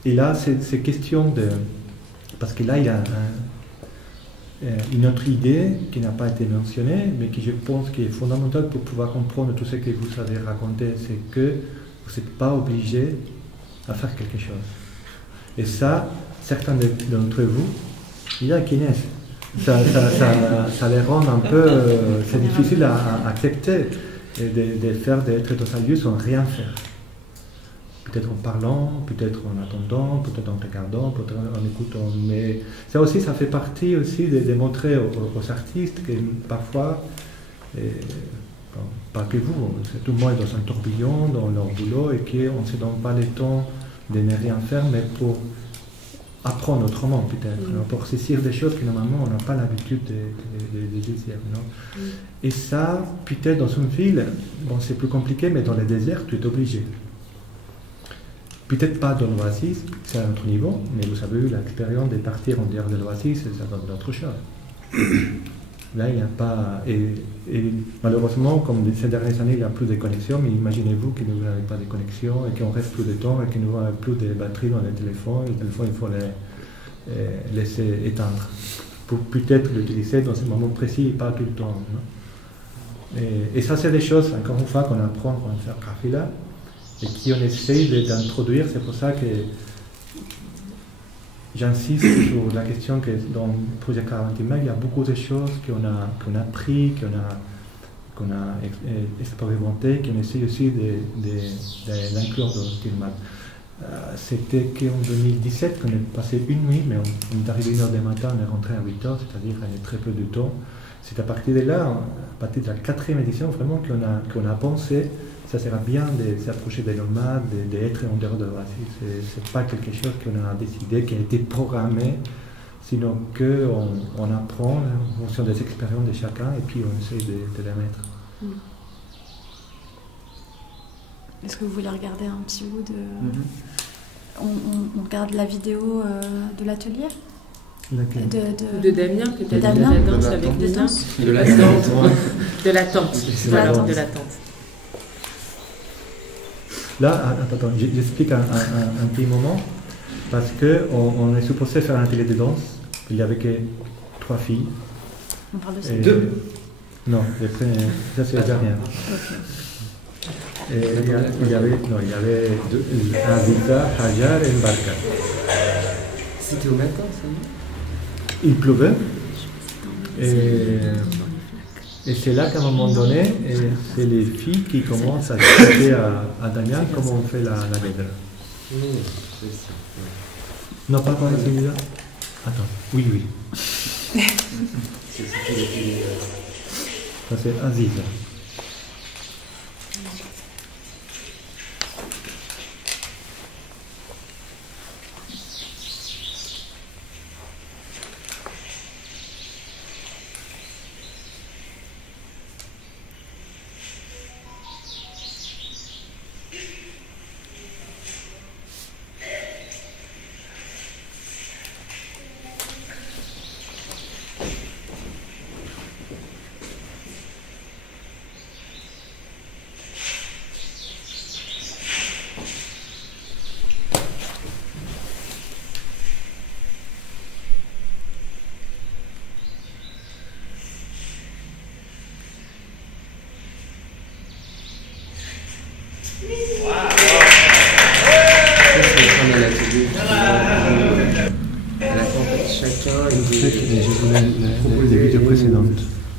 Et là c'est question de... Parce que là il y a une autre idée qui n'a pas été mentionnée, mais qui je pense qui est fondamentale pour pouvoir comprendre tout ce que vous avez raconté, c'est que vous n'êtes pas obligé à faire quelque chose. Et ça, certains d'entre vous, il y a qui naissent. Ça les rend un peu... c'est difficile à accepter d'être dans un lieu sans rien faire. Peut-être en parlant, peut-être en attendant, peut-être en regardant, peut-être en écoutant. Mais ça aussi, ça fait partie aussi de montrer aux artistes que parfois, pas que vous, tout le monde est dans un tourbillon, dans leur boulot, et qu'on ne se donne pas le temps de ne rien faire, mais pour apprendre autrement peut-être, pour saisir des choses que normalement on n'a pas l'habitude de saisir. Et ça, peut-être dans une ville, bon, c'est plus compliqué, mais dans le désert, tu es obligé. Peut-être pas dans l'oasis, c'est à un autre niveau, mais vous avez eu l'expérience de partir en dehors de l'oasis, ça donne d'autres choses. Là, il n'y a pas... Et malheureusement, comme ces dernières années, il n'y a plus de connexion, mais imaginez-vous qu'il n'y a pas de connexion et qu'on reste plus de temps et qu'il n'y a plus de batterie dans les téléphones. Les téléphones, il faut les laisser éteindre pour peut-être l'utiliser dans ce moment précis et pas tout le temps. Et ça, c'est des choses, encore une fois, qu'on apprend quand on fait Grafila et qu'on essaye d'introduire. C'est pour ça que j'insiste sur la question que dans le projet Quarantima, il y a beaucoup de choses qu'on a appris, qu'on a expérimenté, qu'on essaie aussi de l'inclure dans le Tilman. C'était qu'en 2017 qu'on est passé une nuit, mais on est arrivé 1h du matin, on est rentré à 8h, c'est-à-dire qu'il y a très peu de temps. C'est à partir de là, à partir de la 4e édition, vraiment qu'on a pensé, ça sera bien de s'approcher des nomades, d'être en dehors de l'oasis. Ce n'est pas quelque chose qu'on a décidé, qui a été programmé, sinon qu'on apprend en fonction des expériences de chacun et puis on essaie de les mettre. Est-ce que vous voulez regarder un petit bout de... On regarde la vidéo de l'atelier de Damien, peut-être, Damien, de la danse avec Lina. De l'attente. De l'attente. Voilà, de l'attente. Là, attends, j'explique un petit moment, parce qu'on est supposé faire un atelier de danse. Il n'y avait que 3 filles. On parle de ça. 2 Non, ça c'est la dernière. Et il y avait Azita, Hajar et Mbarka. C'était au matin, ça? Il pleuvait. Et c'est là qu'à un moment donné, c'est les filles qui commencent à expliquer à Damien comment on fait la guédre. Non, pas quand celui-là. Attends, oui. Ça c'est Aziza.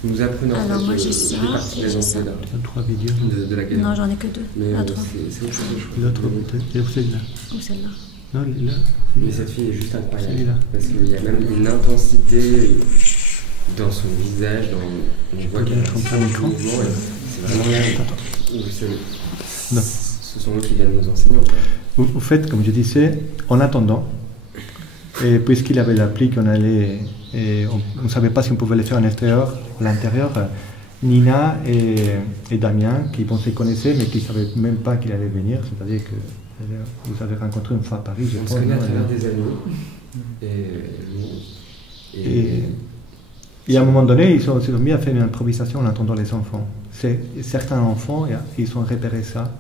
Nous apprenons. Alors moi j'ai ça. 3 vidéos de la guerre. Non, j'en ai que 2. Mais à 3. c'est autre chose. L'autre, et celle-là. Ou celle-là. Non, là. Mais cette fille est juste incroyable. Celui-là. Parce qu'il y a même une intensité dans son visage, on voit qu'elle a un mouvement. C'est vraiment là où Non. ce sont eux qui viennent nos enseignants. Au fait, comme je disais, en attendant, et puisqu'il avait l'appli qu'on allait, et on ne savait pas si on pouvait le faire à l'intérieur, Nina et Damien, qui bon, se connaissaient, mais qui ne savaient même pas qu'il allait venir, c'est-à-dire que vous avez rencontré une fois à Paris, je On pense. se connaît à travers des amis. Et à un moment donné, ils se sont mis à faire une improvisation en attendant les enfants. Certains enfants, ils ont repéré ça.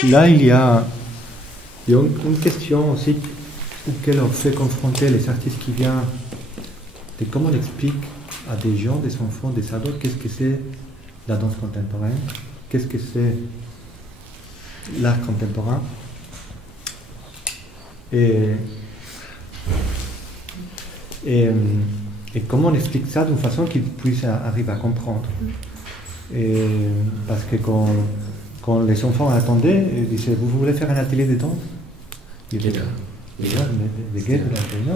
Et là, il y a une question aussi auquel on fait confronter les artistes qui viennent, de comment on explique à des gens, des enfants, des ados, qu'est-ce que c'est la danse contemporaine, qu'est-ce que c'est l'art contemporain. Et comment on explique ça d'une façon qu'ils puissent arriver à comprendre. Et parce que quand les enfants attendaient, ils disaient, vous voulez faire un atelier de danse? Ils disaient, de Guédra, non,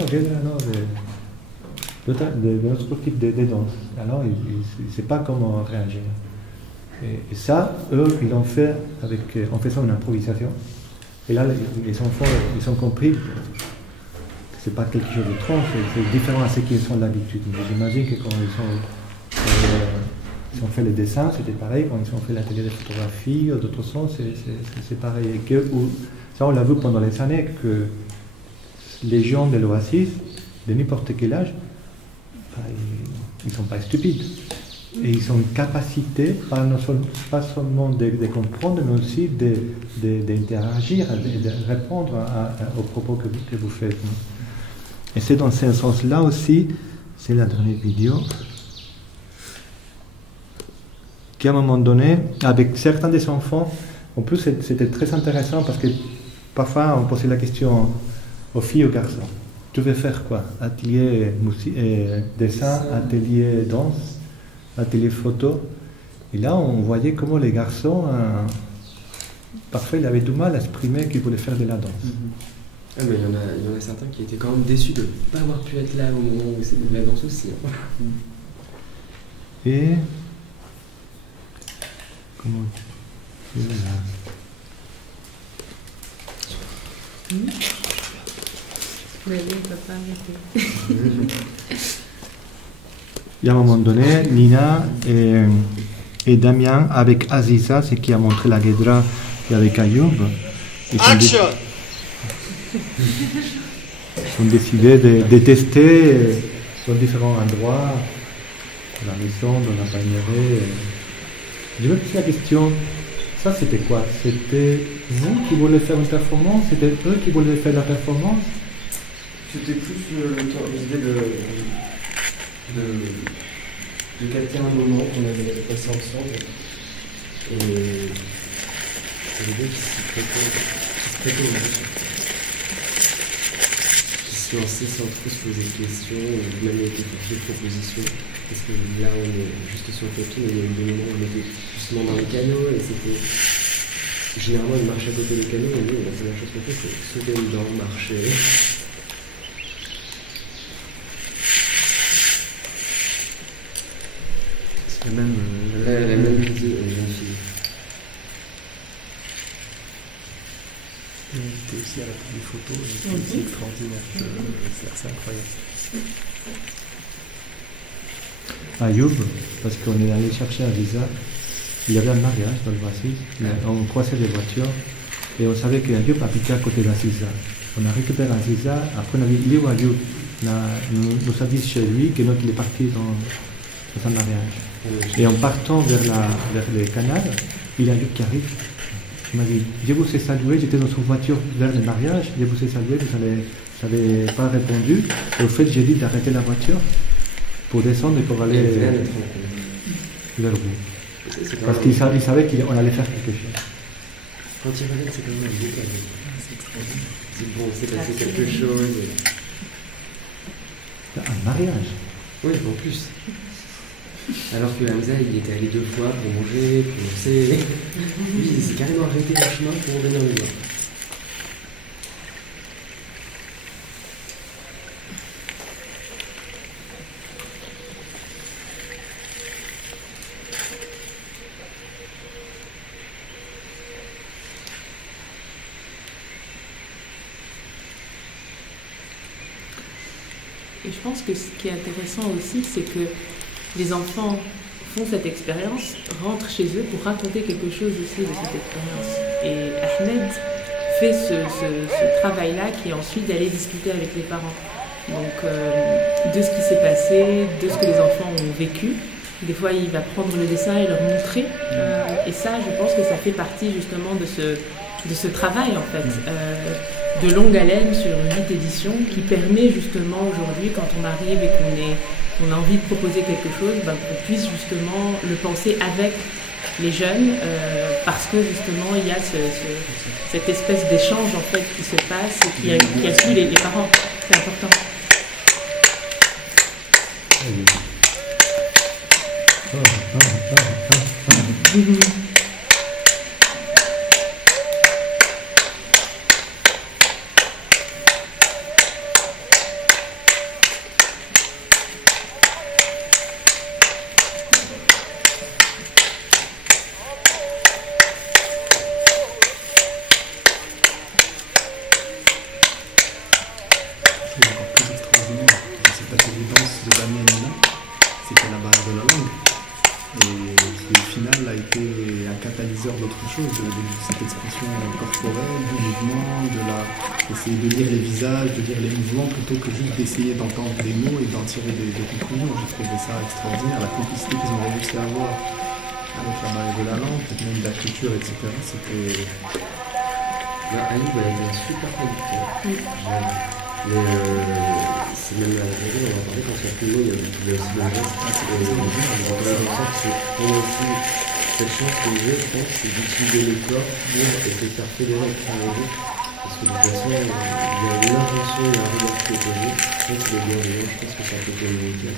de notre type de danse. Alors, ils ne savent pas comment réagir. Et ça, eux, ils l'ont fait en faisant une improvisation. Et là, les enfants, ils ont compris que ce n'est pas quelque chose de étrange, c'est différent à ce qu'ils ont d'habitude. Mais j'imagine que quand ils ont fait les dessins, c'était pareil. Quand ils ont fait l'atelier de photographie ou d'autres sons, c'est pareil. Et ça, on l'a vu pendant les années, que les gens de l'Oasis, de n'importe quel âge, ils ne sont pas stupides. Et ils ont une capacité, pas seulement de comprendre, mais aussi d'interagir, de répondre aux propos que vous faites. Et c'est dans ce sens-là aussi, c'est la dernière vidéo, qu'à un moment donné, avec certains des enfants, en plus c'était très intéressant parce que parfois on posait la question aux filles et aux garçons. Tu veux faire quoi? Atelier dessin, atelier danse, atelier photo. Et là on voyait comment les garçons, parfois ils avaient du mal à exprimer qu'ils voulaient faire de la danse. Ah, mais il y en a certains qui étaient quand même déçus de ne pas avoir pu être là au moment où c'est de la danse aussi. Hein. Et comment voilà. Mais il ne va pas arrêter. Et à un moment donné, Nina et Damien, avec Aziza, c'est qui a montré la guédra, et avec Ayoub, ils ont décidé de tester sur différents endroits, dans la maison, dans la baignerie. Je me posais la question, ça c'était quoi? C'était vous qui voulez faire une performance? C'était eux qui voulaient faire la performance? C'était plus l'idée de capter un moment qu'on avait passé ensemble et l'idée qui se prêtait au jeu, qui se lançait sans trop se poser de questions, même avec des propositions, parce que là on est juste sur le papier, mais il y a eu des moments où on était justement dans les canaux et c'était généralement une marche à côté des canaux et nous la première chose qu'on fait c'est sauter dedans, marcher. La même idée, jeune fille. J'étais aussi à l'atelier photo, c'est extraordinaire, c'est assez incroyable. Ayoub, parce qu'on est allé chercher Aziza, il y avait un mariage dans le Brésil, on croisait les voitures et on savait qu'Ayoub habitait à côté d'Aziza. On a récupéré Aziza, après on a dit Léo Ayoub nous a dit chez lui qu'il est parti dans un mariage. Et en partant vers le canal, il y a Ayoub qui arrive. Il m'a dit, je vous ai salué, j'étais dans une voiture vers le mariage, je vous ai salué, vous n'avez pas répondu. Et au fait, j'ai dit d'arrêter la voiture pour descendre et pour aller vers vous. Parce qu'il savait qu'on allait faire quelque chose. Quand il revient, c'est quand même un beau cadeau. C'est extraordinaire. C'est bon, c'est passé quelque chose. Un mariage? Oui, en plus. Alors que Hamza, il était allé 2 fois pour manger, pour danser. Lui, il s'est carrément arrêté le chemin pour venir nous voir. Et je pense que ce qui est intéressant aussi, c'est que les enfants font cette expérience, rentrent chez eux pour raconter quelque chose aussi de cette expérience. Et Ahmed fait ce travail-là qui est ensuite d'aller discuter avec les parents. Donc de ce qui s'est passé, de ce que les enfants ont vécu. Des fois, il va prendre le dessin et leur montrer. Et ça, je pense que ça fait partie justement de ce travail en fait. De longue haleine sur 8 éditions qui permet justement aujourd'hui, quand on arrive et qu'on a envie de proposer quelque chose, qu'on puisse justement le penser avec les jeunes parce que justement il y a cette espèce d'échange en fait qui se passe et qui inclut les parents. C'est important. Cette expression corporelle, du mouvement, essayer de lire les visages, de lire les mouvements, plutôt que juste d'essayer d'entendre des mots et d'en tirer des conclusions. J'ai trouvé ça extraordinaire, la complicité qu'ils ont réussi à avoir avec la barrière de la langue, peut-être même de la culture, etc. C'était... Ayoub, elle a été un super conducteur. Mais c'est même à l'intérieur, on en parlait quand il y a plus de mots, il y a aussi le reste. Et c'est pour aussi cette chance que j'ai, je pense, c'est d'utiliser le corps pour essayer de faire fédérer le travail. Parce que de toute façon, il y a une intention et un regard qui est posé. Je pense que le bienveillant, je pense que ça peut communiquer.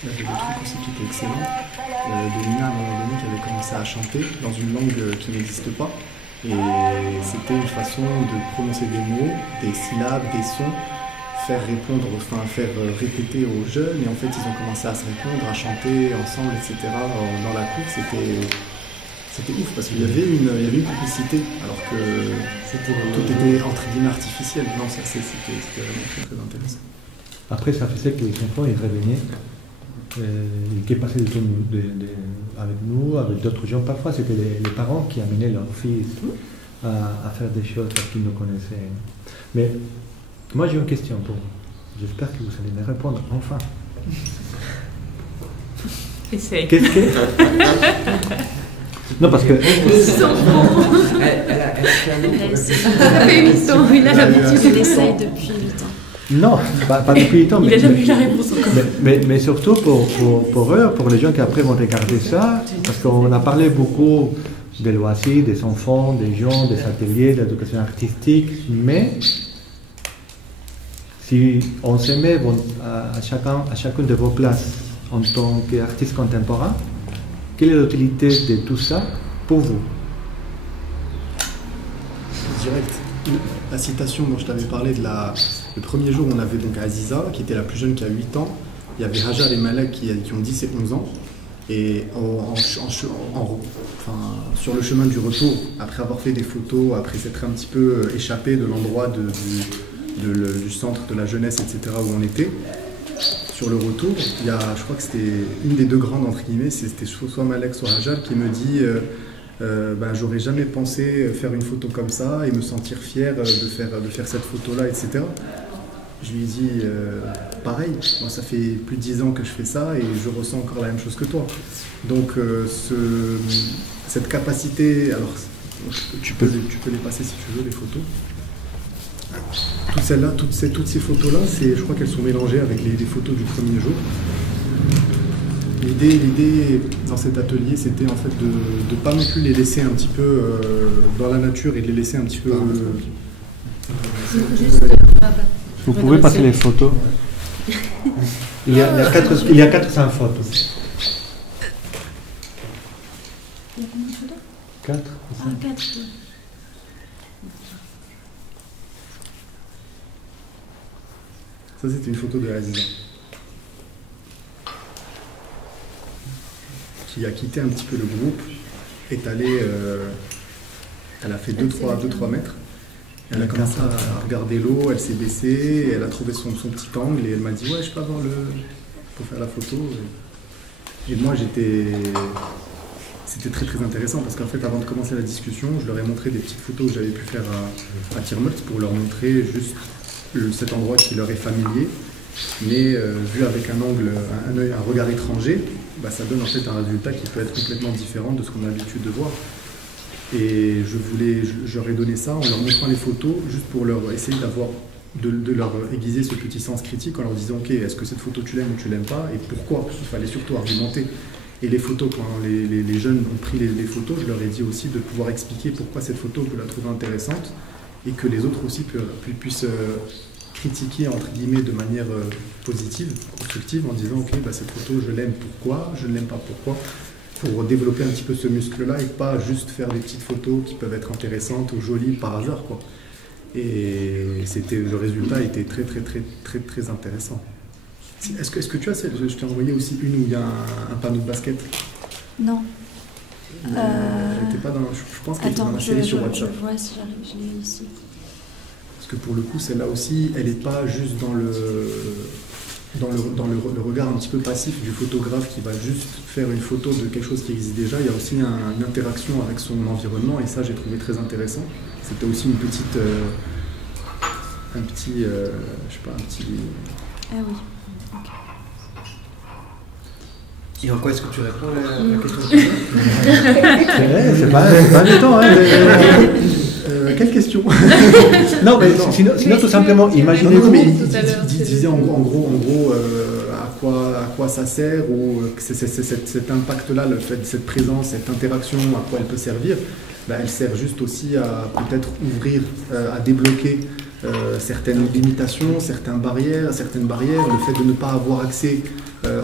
Il y avait des trucs aussi qui étaient excellents. De Nina, à un moment donné, qui avait commencé à chanter dans une langue qui n'existe pas. Et c'était une façon de prononcer des mots, des syllabes, des sons, faire répéter aux jeunes. Et en fait, ils ont commencé à se répondre, à chanter ensemble, etc. Dans la cour, c'était ouf parce qu'il y avait une complicité, alors que tout était entre guillemets artificiel. Non, ça c'était vraiment très, très intéressant. Après, ça faisait que les enfants ils revenaient, qui passaient du temps avec nous, avec d'autres gens. Parfois, c'était les parents qui amenaient leurs fils à faire des choses parce qu'ils nous connaissaient. Mais moi, j'ai une question pour vous. J'espère que vous allez me répondre enfin. Essaye. Qu'est-ce que... Non, parce que... Il a l'habitude, il essaye depuis 8 ans. Non, pas depuis 8 ans. Il n'a jamais eu la réponse encore. Mais surtout pour eux, pour les gens qui après vont regarder ça, parce qu'on a parlé beaucoup des loisirs, des enfants, des gens, des ateliers, de l'éducation artistique, mais si on se met à chacune de vos places en tant qu'artiste contemporain, quelle est l'utilité de tout ça pour vous? Direct. La citation dont je t'avais parlé, le premier jour, on avait donc Aziza, qui était la plus jeune, qui a 8 ans. Il y avait Hajar et Malek qui ont 10 et 11 ans. Et sur le chemin du retour, après avoir fait des photos, après s'être un petit peu échappé de l'endroit du centre de la jeunesse, etc., où on était, sur le retour, il y a, je crois que c'était une des deux grandes, entre guillemets, c'était soit Malek, soit Hajar, qui me dit j'aurais jamais pensé faire une photo comme ça et me sentir fier de faire cette photo-là, etc. Je lui ai dit, pareil, moi ça fait plus de 10 ans que je fais ça et je ressens encore la même chose que toi. Donc cette capacité, alors tu peux les passer si tu veux, les photos. Toutes celles-là, toutes ces photos-là, je crois qu'elles sont mélangées avec les photos du premier jour. L'idée dans cet atelier, c'était en fait de ne pas non plus les laisser un petit peu dans la nature et de les laisser un petit peu... Vous pouvez passer les photos. Il y a 400 photos. Il y a combien de photos? 4. 4. Ça, c'était une photo de Aziza, qui a quitté un petit peu le groupe, est allée, elle a fait 2-3 mètres. Elle a commencé à regarder l'eau, elle s'est baissée, elle a trouvé son petit angle et elle m'a dit ouais, je peux avoir pour faire la photo. Et moi c'était très très intéressant parce qu'en fait avant de commencer la discussion, je leur ai montré des petites photos que j'avais pu faire à Tirmont pour leur montrer juste cet endroit qui leur est familier, mais vu avec un angle, un regard étranger, ça donne en fait un résultat qui peut être complètement différent de ce qu'on a l'habitude de voir. Et j'aurais donné ça en leur montrant les photos, juste pour leur essayer de leur aiguiser ce petit sens critique en leur disant ok, est-ce que cette photo tu l'aimes ou tu l'aimes pas et pourquoi. Il fallait surtout argumenter. Et les photos, quand les jeunes ont pris les photos, je leur ai dit aussi de pouvoir expliquer pourquoi cette photo vous la trouvez intéressante et que les autres aussi puissent critiquer entre guillemets de manière positive, constructive, en disant ok, cette photo je l'aime, pourquoi, je ne l'aime pas, pourquoi, pour développer un petit peu ce muscle-là et pas juste faire des petites photos qui peuvent être intéressantes ou jolies par hasard, quoi. Et le résultat était très très très très très intéressant. Est-ce que tu as celle, je t'ai envoyé aussi une où il y a un panneau de basket? Non. Elle n'était pas dans, je pense qu'elle était dans la série sur WhatsApp. Je vois si j'arrive, je l'ai ici. Parce que pour le coup, celle-là aussi, elle n'est pas juste dans le regard un petit peu passif du photographe qui va juste faire une photo de quelque chose qui existe déjà. Il y a aussi une interaction avec son environnement et ça j'ai trouvé très intéressant. C'était aussi une petite je sais pas, un petit... Ah oui. Okay. Et en quoi est-ce que tu réponds à la question? C'est pas du temps, hein. quelle question? Non, mais sinon tout simplement, imaginez-vous. Mais il disait en gros à quoi ça sert, ou cet impact-là, le fait de cette présence, cette interaction, à quoi elle peut servir. Elle sert juste aussi à peut-être ouvrir, à débloquer certaines limitations, certaines barrières, le fait de ne pas avoir accès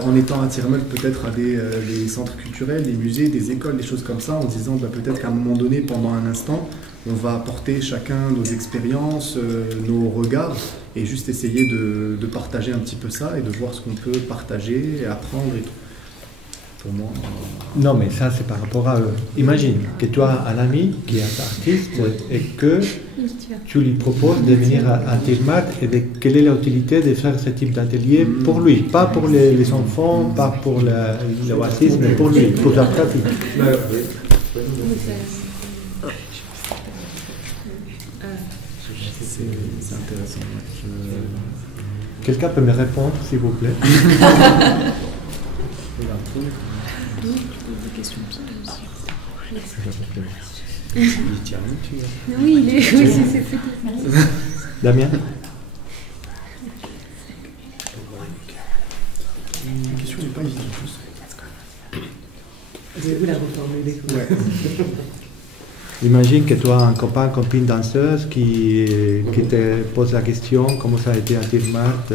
en étant à Tirmelt peut-être à des centres culturels, des musées, des écoles, des choses comme ça, en disant peut-être qu'à un moment donné, pendant un instant, on va apporter chacun nos expériences, nos regards, et juste essayer de partager un petit peu ça et de voir ce qu'on peut partager et apprendre et tout. Pour moi, non, mais ça c'est par rapport à eux. Imagine que tu as un ami qui est artiste et que tu lui proposes de venir à Tirmelt, et de quelle est l'utilité de faire ce type d'atelier pour lui, pas pour les enfants, pas pour l'oasis, mais pour lui, pour la pratique. C'est intéressant. Quelqu'un peut me répondre, s'il vous plaît? Oui, c'est Damien? La question n'est pas évidente. Vous la reformulez. Ouais. Imagine que tu as un copain, copine danseuse qui te pose la question comment ça a été à Tirmelt,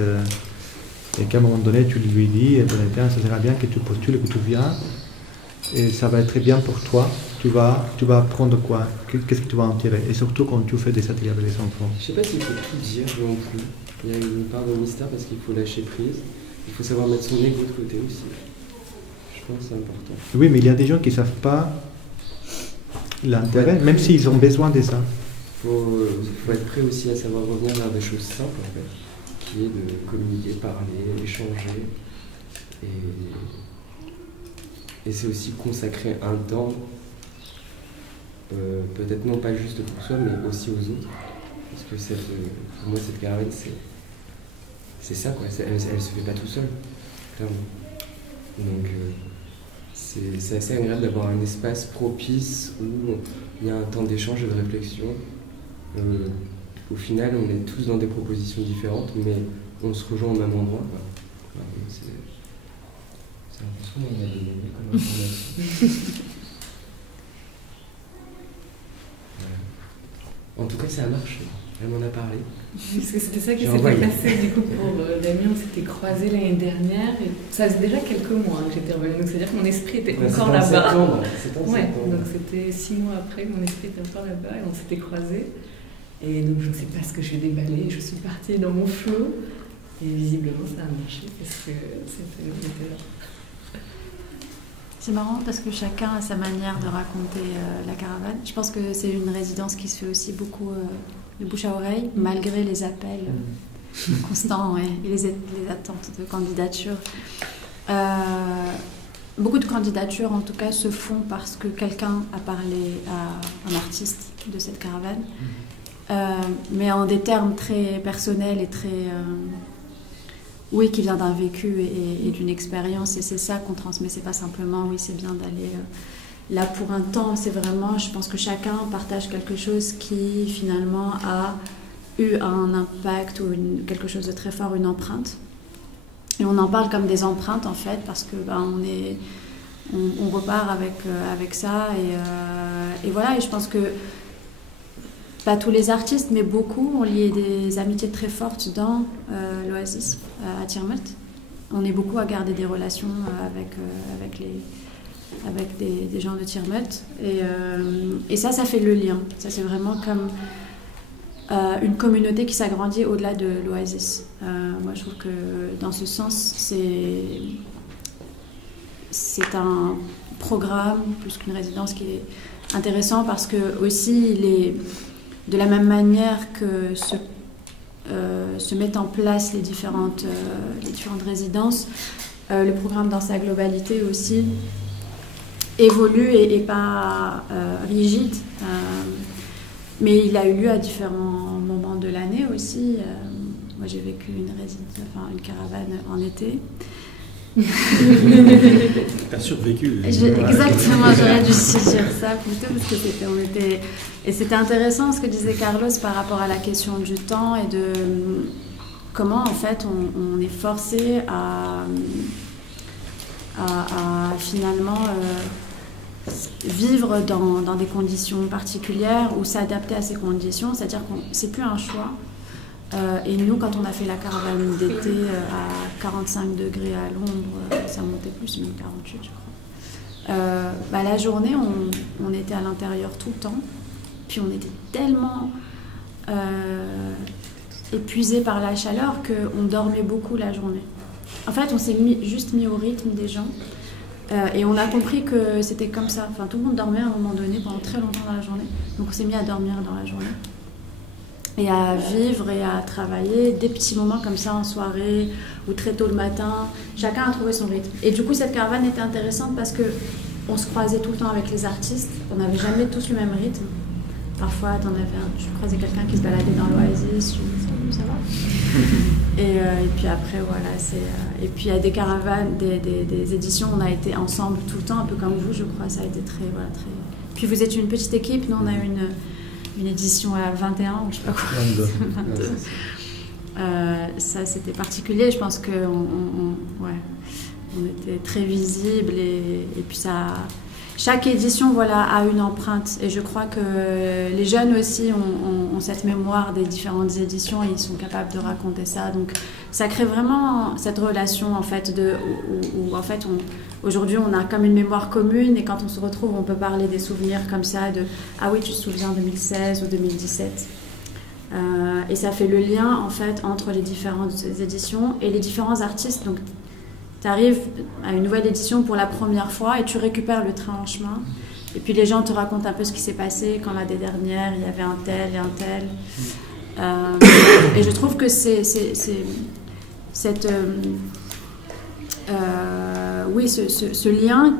et qu'à un moment donné tu lui dis ça serait bien que tu postules, que tu viens, et ça va être très bien pour toi. Tu vas apprendre quoi? Qu'est-ce que tu vas en tirer? Et surtout quand tu fais des ateliers avec les enfants. Je sais pas s'il faut tout dire non plus. Il y a une part de mystère parce qu'il faut lâcher prise. Il faut savoir mettre son ego de côté aussi. Je pense que c'est important. Oui, mais il y a des gens qui ne savent pas l'intérêt, même s'ils ont besoin de ça. Il faut être prêt aussi à savoir revenir vers des choses simples, en fait, qui est de communiquer, parler, échanger. Et c'est aussi consacrer un temps, peut-être non pas juste pour soi, mais aussi aux autres. Parce que pour moi, cette caravane, c'est ça, quoi. Elle se fait pas tout seul, clairement. Donc, c'est assez agréable d'avoir un espace propice où il y a un temps d'échange et de réflexion. Au final, on est tous dans des propositions différentes, mais on se rejoint au même endroit, quoi. C'est l'impression qu'on a donné comme information. En tout cas, ça a marché. Elle m'en a parlé. Parce que c'était ça qui s'était passé du coup pour Damien. On s'était croisés l'année dernière et ça faisait déjà quelques mois que j'étais revenue. Donc c'est-à-dire que mon esprit était encore là-bas. C'était en septembre. Donc c'était 6 mois après que mon esprit était encore là-bas et on s'était croisés. Et donc je ne sais pas ce que j'ai déballé. Je suis partie dans mon flow et visiblement ça a marché parce que c'était là. C'est marrant parce que chacun a sa manière de raconter la caravane. Je pense que c'est une résidence qui se fait aussi beaucoup de bouche à oreille, malgré les appels constants et les attentes de candidature. Beaucoup de candidatures, en tout cas, se font parce que quelqu'un a parlé à un artiste de cette caravane, mais en des termes très personnels et très... oui, qui vient d'un vécu et d'une expérience, et c'est ça qu'on transmet. C'est pas simplement, oui, c'est bien d'aller là pour un temps. C'est vraiment, je pense que chacun partage quelque chose qui finalement a eu un impact ou quelque chose de très fort, une empreinte. Et on en parle comme des empreintes en fait, parce que on repart avec ça et voilà. Et je pense que pas tous les artistes, mais beaucoup ont lié des amitiés très fortes dans l'Oasis à Tirmelt. On est beaucoup à garder des relations avec des gens de Tirmelt. Et ça fait le lien. Ça, c'est vraiment comme une communauté qui s'agrandit au-delà de l'Oasis. Moi, je trouve que dans ce sens, c'est un programme plus qu'une résidence qui est intéressant parce que aussi de la même manière que se mettent en place les différentes résidences, le programme dans sa globalité aussi évolue et pas rigide. Mais il a eu lieu à différents moments de l'année aussi. Moi, j'ai vécu une caravane en été. T'as survécu. Exactement, j'aurais dû dire ça plutôt parce que et c'était intéressant ce que disait Carlos par rapport à la question du temps et de comment en fait on est forcé à finalement vivre dans des conditions particulières ou s'adapter à ces conditions, c'est-à-dire que c'est plus un choix. Et nous, quand on a fait la caravane d'été à 45 degrés à l'ombre, ça montait plus, même 48 je crois, la journée on était à l'intérieur tout le temps, puis on était tellement épuisé par la chaleur qu'on dormait beaucoup la journée. En fait, on s'est juste mis au rythme des gens. Et on a compris que c'était comme ça. Enfin, tout le monde dormait à un moment donné pendant très longtemps dans la journée. Donc on s'est mis à dormir dans la journée. Et à vivre et à travailler des petits moments comme ça en soirée ou très tôt le matin. Chacun a trouvé son rythme. Et du coup, cette caravane était intéressante parce qu'on se croisait tout le temps avec les artistes. On n'avait jamais tous le même rythme. Parfois, tu croisais quelqu'un qui se baladait dans l'oasis. Ça va. Et puis après, voilà. Et puis il y a des caravanes, des éditions, on a été ensemble tout le temps, un peu comme vous, je crois. Ça a été très. Puis vous êtes une petite équipe. Nous, on a une édition à 21, ou je sais pas quoi. 22. Ça, c'était particulier. Je pense qu'on était très visible et puis ça. Chaque édition a une empreinte et je crois que les jeunes aussi ont cette mémoire des différentes éditions et ils sont capables de raconter ça. Donc ça crée vraiment cette relation en fait où en fait aujourd'hui on a comme une mémoire commune et quand on se retrouve on peut parler des souvenirs comme ça de ah oui tu te souviens 2016 ou 2017 et ça fait le lien en fait entre les différentes éditions et les différents artistes. Donc tu arrives à une nouvelle édition pour la première fois et tu récupères le train en chemin. Et puis les gens te racontent un peu ce qui s'est passé quand l'année dernière, il y avait un tel et un tel. Et je trouve que ce lien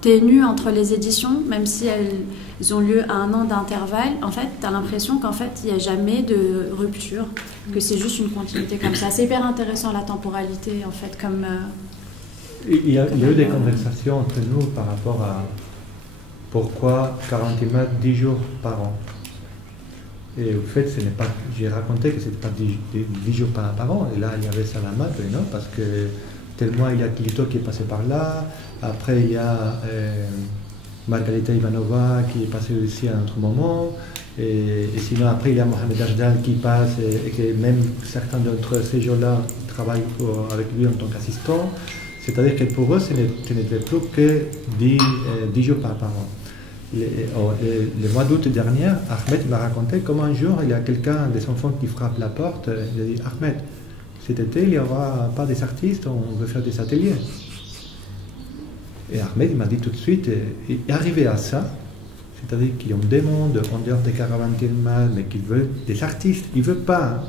ténu entre les éditions, même si elles ont lieu à 1 an d'intervalle, en fait, tu as l'impression qu'en fait, il n'y a jamais de rupture, que c'est juste une continuité comme ça. C'est hyper intéressant la temporalité, en fait, comme... Il y a eu des conversations entre nous par rapport à pourquoi 40 mètres 10 jours par an. Et au fait, j'ai raconté que ce n'était pas 10 jours par an. Et là, il y avait Salama, non, parce que tellement il y a Kilito qui est passé par là. Après, il y a Margarita Ivanova qui est passée aussi à un autre moment. Et sinon, après, il y a Mohamed Ajdal qui passe et que même certains d'entre ces gens-là travaillent avec lui en tant qu'assistant. C'est-à-dire que pour eux, ce n'était plus que 10 jours par an. Le mois d'août dernier, Ahmed m'a raconté comment un jour, il y a quelqu'un, des enfants qui frappe la porte. Il a dit, Ahmed, cet été, il n'y aura pas des artistes, on veut faire des ateliers. Et Ahmed m'a dit tout de suite, et arrivé à ça, c'est-à-dire qu'ils ont des mondes en dehors des caravanes Tilman, mais qu'ils veulent des artistes. Ils ne veulent pas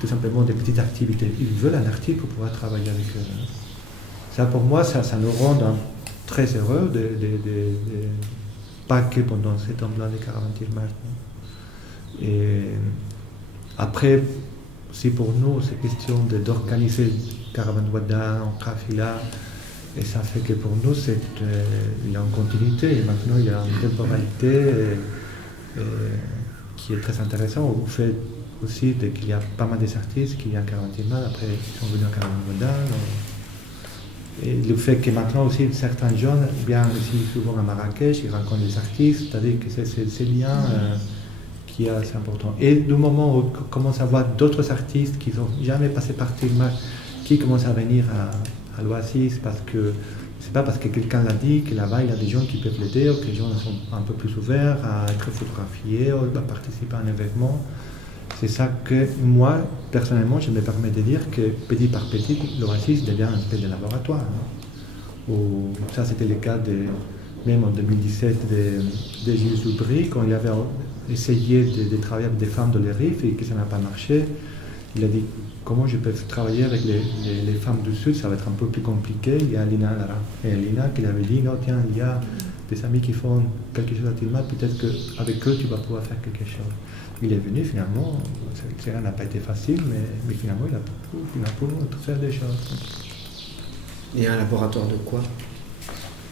tout simplement des petites activités. Ils veulent un artiste pour pouvoir travailler avec eux. Ça, pour moi, ça nous rend très heureux, pas que pendant ces temps-là des caravanes Tilman. Et après, si pour nous, c'est question d'organiser Caravane Wada en Kafila, et ça fait que pour nous, il y a une continuité, et maintenant il y a une temporalité qui est très intéressante. Au fait aussi qu'il y a pas mal d'artistes qui y a 40 ans, après ils sont venus à Caravane Wada. Et le fait que maintenant aussi certains jeunes viennent aussi souvent à Marrakech, ils rencontrent des artistes, c'est-à-dire que c'est ces liens qui est assez important. Et du moment où on commence à voir d'autres artistes qui n'ont jamais passé par Tilma, qui commencent à venir à l'Oasis, parce que c'est pas parce que quelqu'un l'a dit que là-bas il y a des gens qui peuvent l'aider, ou que les gens sont un peu plus ouverts à être photographiés, ou à participer à un événement. C'est ça que moi, personnellement, je me permets de dire que petit par petit, l'Oasis devient un espèce de laboratoire. Ça, c'était le cas même en 2017 de Gilles Zoubry, quand il avait essayé de travailler avec des femmes de l'Erif et que ça n'a pas marché. Il a dit comment je peux travailler avec les femmes du Sud, ça va être un peu plus compliqué. Il y a Lina Lara. Et Lina qui avait dit non, tiens, il y a des amis qui font quelque chose à Tilma, peut-être qu'avec eux tu vas pouvoir faire quelque chose. Il est venu finalement, ça n'a pas été facile, mais finalement il a pu faire des choses. Et un laboratoire de quoi?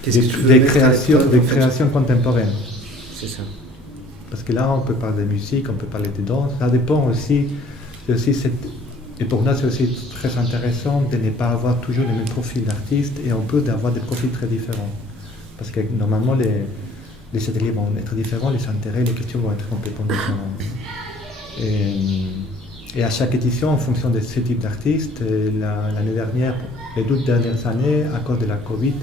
Qu'est-ce que tu veux Des mettre à l'épreuve, des en fait? créations contemporaines. C'est ça. Parce que là, on peut parler de musique, on peut parler de danse. Ça dépend aussi. Et pour nous, c'est aussi très intéressant de ne pas avoir toujours le même profil d'artiste et on peut avoir des profils très différents. Parce que normalement, les ateliers vont être différents, les intérêts, les questions vont être complètement différentes. Et à chaque édition, en fonction de ce type d'artiste, l'année dernière, les 2 dernières années, à cause de la Covid,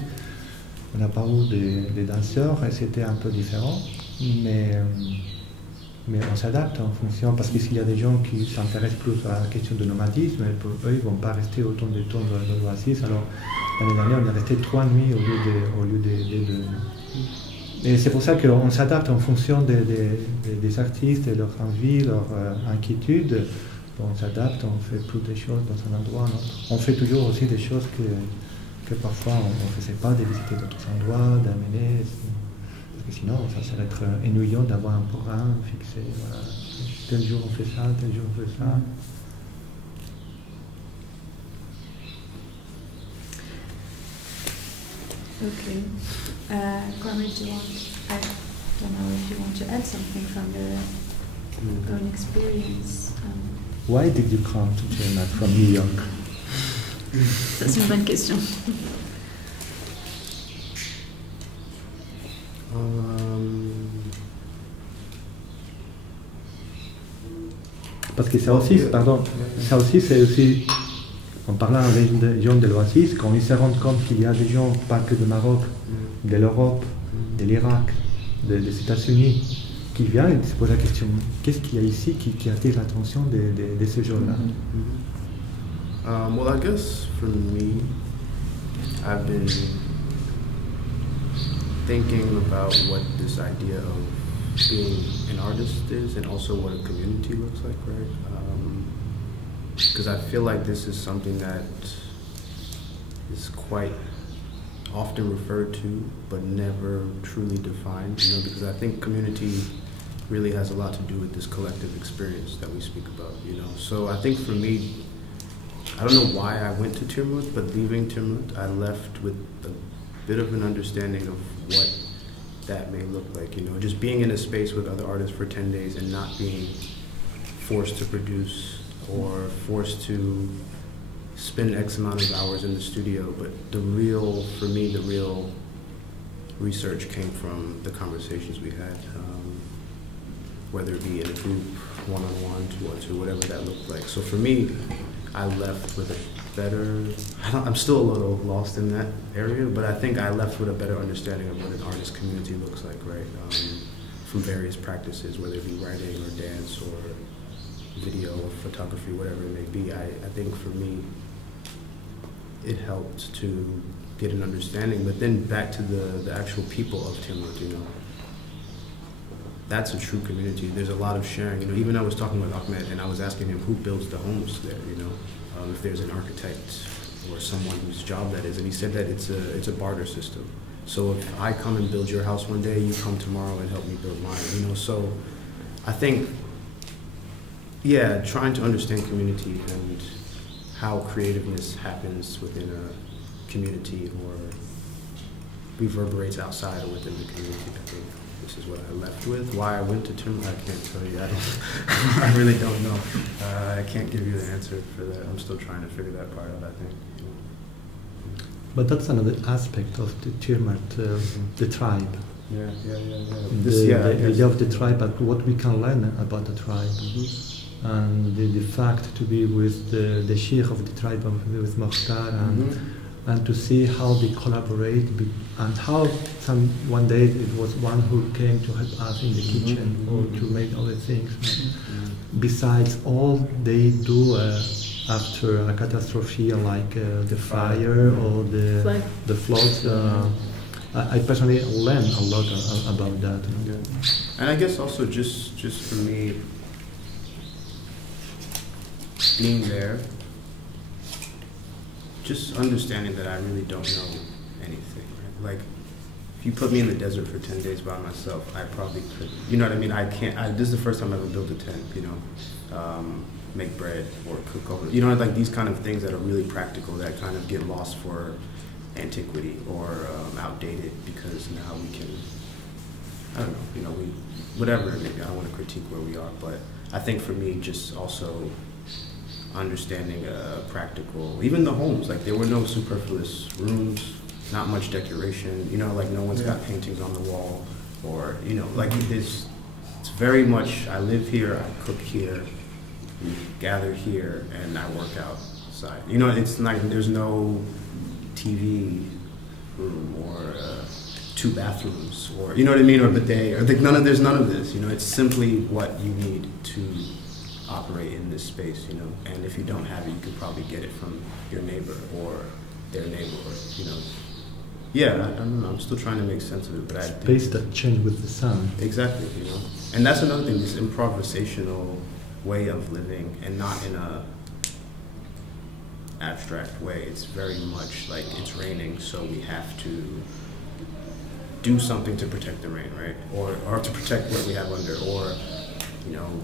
on n'a pas eu de danseurs et c'était un peu différent. Mais on s'adapte en fonction, parce que s'il y a des gens qui s'intéressent plus à la question du nomadisme, pour eux, ils ne vont pas rester autant de temps dans l'Oasis. Alors, l'année dernière, on est resté 3 nuits au lieu de 2. Et c'est pour ça qu'on s'adapte en fonction des artistes et leur envie, leur inquiétude. On s'adapte, on fait plus de choses dans un endroit ou un autre. On fait toujours aussi des choses que parfois on ne faisait pas, de visiter d'autres endroits, d'amener. Parce que sinon, ça serait être ennuyant d'avoir un programme fixé. Voilà. Tel jour on fait ça, tel jour on fait ça. Okay. Kwame, do you want? I don't know if you want to add something from your own experience. Why did you come to China from New York? Ça, c'est une bonne question. Parce que ça aussi, c'est aussi, en parlant avec des gens de l'Oasis, quand ils se rendent compte qu'il y a des gens, pas que du Maroc, de l'Europe, de l'Irak, des États-Unis, qui viennent et se posent la question, qu'est-ce qu'il y a ici qui attire l'attention de ces gens-là? Well, I guess for me, I've been thinking about what this idea of being an artist is and also what a community looks like, right? Because I feel like this is something that is quite often referred to but never truly defined, because I think community really has a lot to do with this collective experience that we speak about, So I think for me, I don't know why I went to Tirmut, but leaving Tirmut, I left with a bit of an understanding of what that may look like, just being in a space with other artists for 10 days and not being forced to produce or forced to spend X amount of hours in the studio. But for me, the real research came from the conversations we had, whether it be in a group, one-on-one, two-on-two, whatever that looked like. So for me, I left with a better, I'm still a little lost in that area, but I think I left with a better understanding of what an artist community looks like, right? From various practices, whether it be writing or dance or video or photography, whatever it may be. I think for me, it helped to get an understanding, but then back to the actual people of Tirmut, that's a true community. There's a lot of sharing. Even I was talking with Ahmed and I was asking him who builds the homes there, if there's an architect or someone whose job that is, and he said that it's a barter system. So if I come and build your house one day, you come tomorrow and help me build mine, So I think, trying to understand community and how creativeness happens within a community or reverberates outside or within the community, I think. This is what I left with. Why I went to Tirmut, I can't tell you. I really don't know. I can't give you the answer for that. I'm still trying to figure that part out, I think. But that's another aspect of the Tirmut, the tribe. Yeah. The idea of the tribe, but what we can learn about the tribe. And the fact to be with the sheikh of the tribe, with Mokhtar, and to see how they collaborate, and how one day it was one who came to help us in the kitchen or to make other things. Besides all they do after a catastrophe like the fire or the floods, I personally learned a lot about that. And I guess also just for me, being there, just understanding that I really don't know anything. Right? Like, if you put me in the desert for 10 days by myself, I probably could. You know what I mean? This is the first time I ever built a tent. make bread or cook over. Like these kind of things that are really practical that kind of get lost for antiquity or outdated, because now we can, I don't know, you know, whatever, maybe I don't want to critique where we are, but I think for me, just also understanding practical, even the homes, like there were no superfluous rooms, not much decoration, you know, like no one's got paintings on the wall, or, you know, like it's very much, I live here, I cook here, we gather here, and I work outside. You know, it's like there's no TV room or 2 bathrooms, or, you know what I mean, or bidet, or like there's none of this, you know, it's simply what you need to operate in this space, you know, and if you don't have it, you can probably get it from your neighbor or their neighbor, or, you know. Yeah, I don't know, I'm still trying to make sense of it, but space that change with the sound. Exactly, you know, and that's another thing, this improvisational way of living, and not in a abstract way. It's very much like it's raining, so we have to do something to protect the rain, right? Or to protect what we have under, or, you know,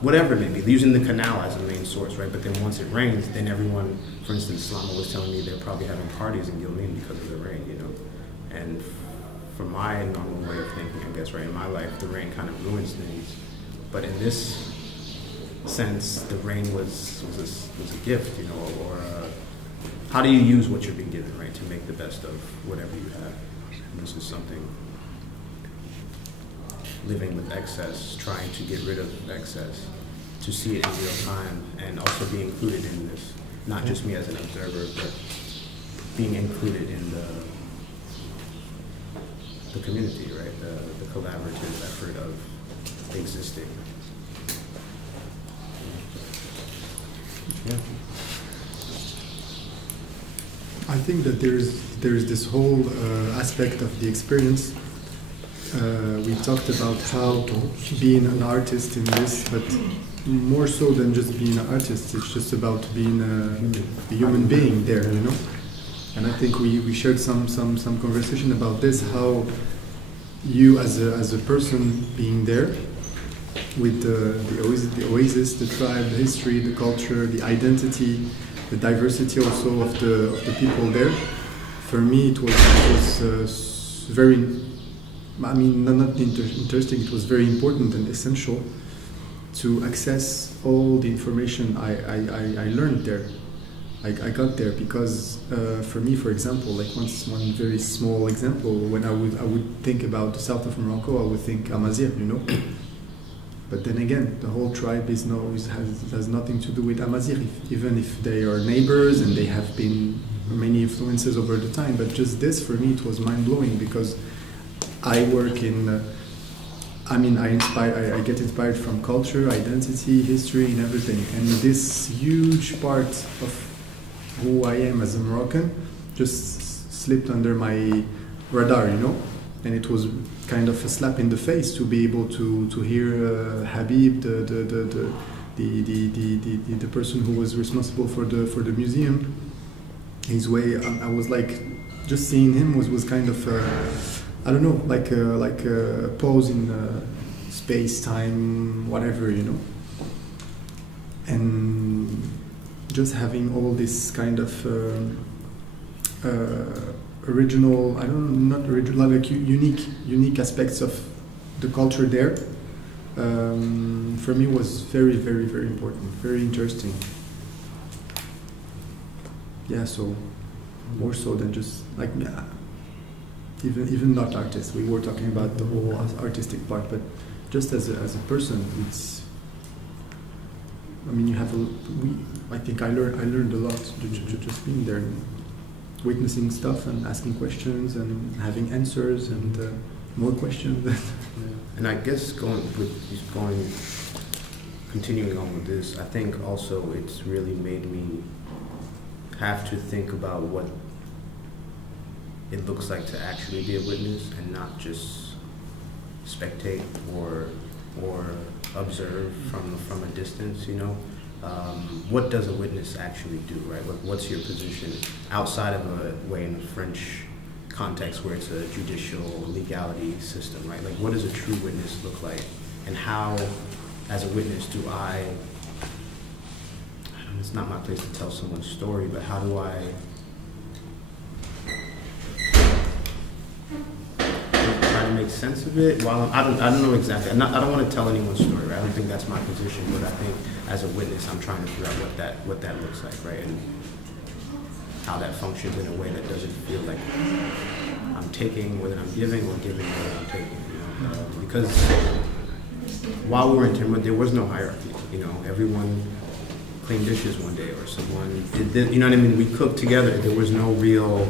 whatever it may be, using the canal as a main source, right? But then once it rains, then everyone, for instance, Slama was telling me they're probably having parties in Gilmin because of the rain, you know? And for my normal way of thinking, I guess, right, in my life, the rain kind of ruins things. But in this sense, the rain was a gift, you know, or how do you use what you're being given, right, to make the best of whatever you have? And this is something, living with excess, trying to get rid of excess, to see it in real time, and also be included in this. Not just me as an observer, but being included in the community, right? The collaborative effort of existing. Yeah. I think that there's this whole aspect of the experience. We talked about how being an artist in this, but more so than just being an artist, it's just about being a human being there, you know. And I think we shared some conversation about this, how you as a person being there with the oasis, the tribe, the history, the culture, the identity, the diversity also of the people there. For me, it was very, I mean, not interesting. It was very important and essential to access all the information I learned there. I got there because for me, for example, like one very small example, when I would think about the south of Morocco, I would think Amazigh, you know. But then again, the whole tribe has nothing to do with Amazigh, even if they are neighbors and they have been many influences over the time. But just this, for me, it was mind-blowing because I work in, I get inspired from culture, identity, history, and everything. And this huge part of who I am as a Moroccan just slipped under my radar, you know. And it was kind of a slap in the face to be able to hear Habib, the person who was responsible for the museum. His way, I was like, just seeing him was kind of, I don't know, like a pause in space, time, whatever, you know. And just having all this kind of original, I don't know, not original, like unique aspects of the culture there, for me was very, very, very important, very interesting. Yeah, so more so than just like, even not artists. We were talking about the whole artistic part, but just as a person, it's. I mean, I think I learned a lot just being there, witnessing stuff and asking questions and having answers and more questions. And I guess continuing on with this, I think also it's really made me have to think about what it looks like to actually be a witness and not just spectate or observe from a distance, you know. What does a witness actually do, right? What's your position outside of a way in a French context where it's a judicial legality system, right? Like, what does a true witness look like? And how, as a witness, do I don't know, it's not my place to tell someone's story, but how do I make sense of it. While I don't know exactly. I don't want to tell anyone's story. Right? I don't think that's my position. But I think as a witness, I'm trying to figure out what that looks like, right, and how that functions in a way that doesn't feel like I'm taking more than I'm giving, or giving more than I'm taking. You know? Because while we were in Timor, there was no hierarchy. You know, everyone cleaned dishes one day, or someone did this, you know what I mean? We cooked together. There was no real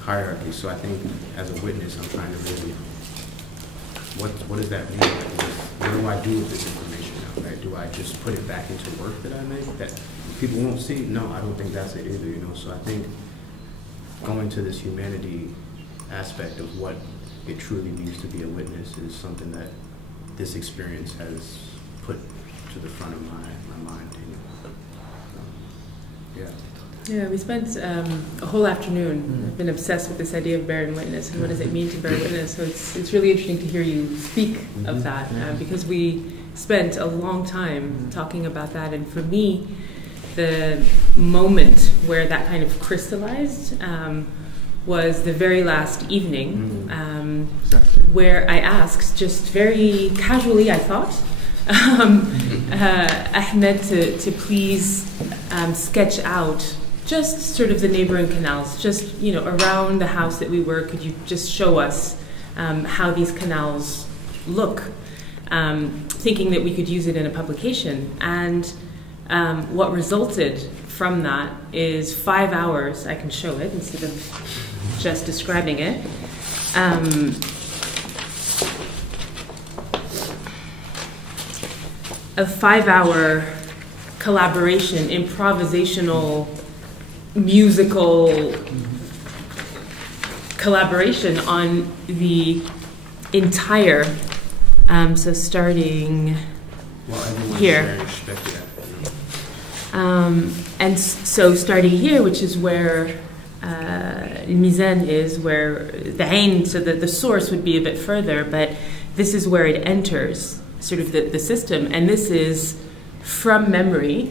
hierarchy. So I think as a witness, I'm trying to really, what does that mean? What do I do with this information now? Right? Do I just put it back into work that I make that people won't see? No, I don't think that's it either. You know, so I think going to this humanity aspect of what it truly means to be a witness is something that this experience has put to the front of my mind. Yeah. Yeah, we spent a whole afternoon. I've been obsessed with this idea of bearing witness and what does it mean to bear witness. So it's really interesting to hear you speak of that because we spent a long time talking about that. And for me, the moment where that kind of crystallized was the very last evening where I asked, just very casually, I thought, Ahmed to please sketch out just sort of the neighboring canals, just, you know, around the house that we were. Could you just show us how these canals look, thinking that we could use it in a publication. And what resulted from that is 5 hours, I can show it instead of just describing it. A 5-hour collaboration, improvisational, musical collaboration on the entire, so starting here. And so starting here, which is where Mizan is, where the Ain, so the source would be a bit further, but this is where it enters sort of the system, and this is from memory,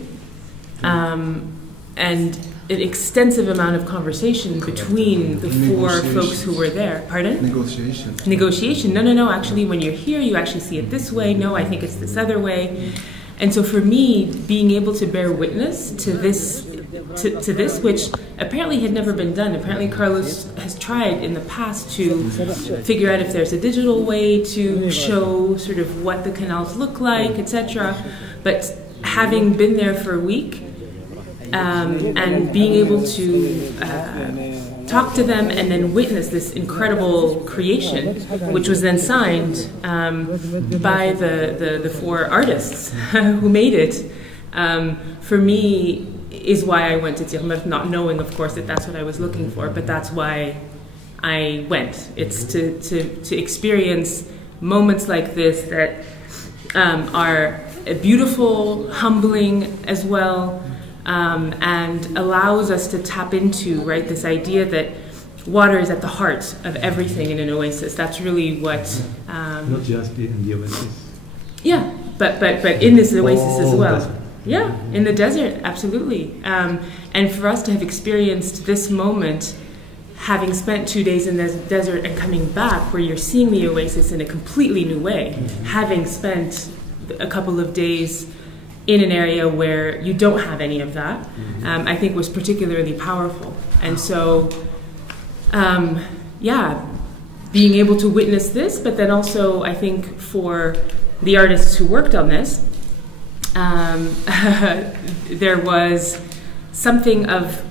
and an extensive amount of conversation between the four folks who were there. Pardon? Negotiation. Negotiation. No. Actually, when you're here, you actually see it this way. No, I think it's this other way. And so for me, being able to bear witness to this, which apparently had never been done. Apparently Carlos has tried in the past to figure out if there's a digital way to show sort of what the canals look like, etc. But having been there for a week and being able to talk to them and then witness this incredible creation, which was then signed by the four artists who made it, for me is why I went to Tirmidh, not knowing, of course, that that's what I was looking for, but that's why I went. It's to experience moments like this that are beautiful, humbling as well, and allows us to tap into, right, this idea that water is at the heart of everything in an oasis. That's really what... not just in the oasis. Yeah, but in this oasis as well. Yeah, in the desert, absolutely. And for us to have experienced this moment, having spent 2 days in the desert and coming back, where you're seeing the oasis in a completely new way, having spent a couple of days in an area where you don't have any of that, I think was particularly powerful. And so, being able to witness this, but then also, I think, for the artists who worked on this, there was something of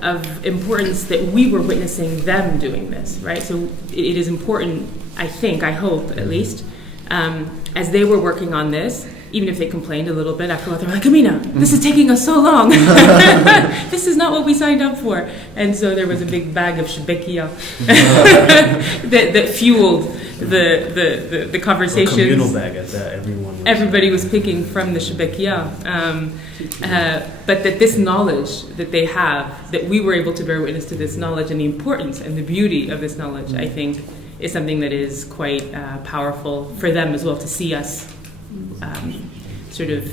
importance that we were witnessing them doing this, right? So it is important, I think, I hope at least, as they were working on this, even if they complained a little bit after a while, they were like, Amina, this is taking us so long. This is not what we signed up for. And so there was a big bag of shebekia that fueled the conversations. A communal bag at that, everybody was picking from the shebekia. But that this knowledge that they have, that we were able to bear witness to this knowledge and the importance and the beauty of this knowledge, I think, is something that is quite powerful for them as well, to see us sort of,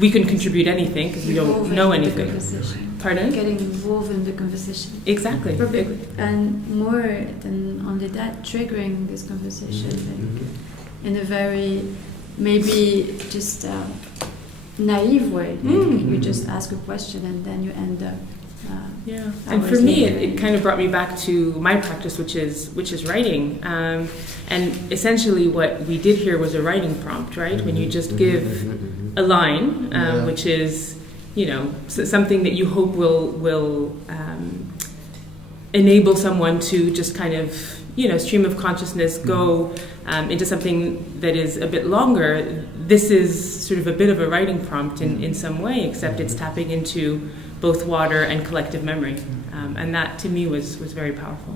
we couldn't contribute anything because we don't know anything. Pardon? Getting involved in the conversation. Exactly. And more than only that, triggering this conversation like, in a very, maybe just naive way. You just ask a question and then you end up. Yeah, and for me, it kind of brought me back to my practice, which is writing. And essentially, what we did here was a writing prompt, right? When you just give a line, which is, you know, something that you hope will enable someone to just kind of, you know, stream of consciousness go into something that is a bit longer. This is sort of a bit of a writing prompt in some way, except it's tapping into both water and collective memory. And that, to me, was very powerful.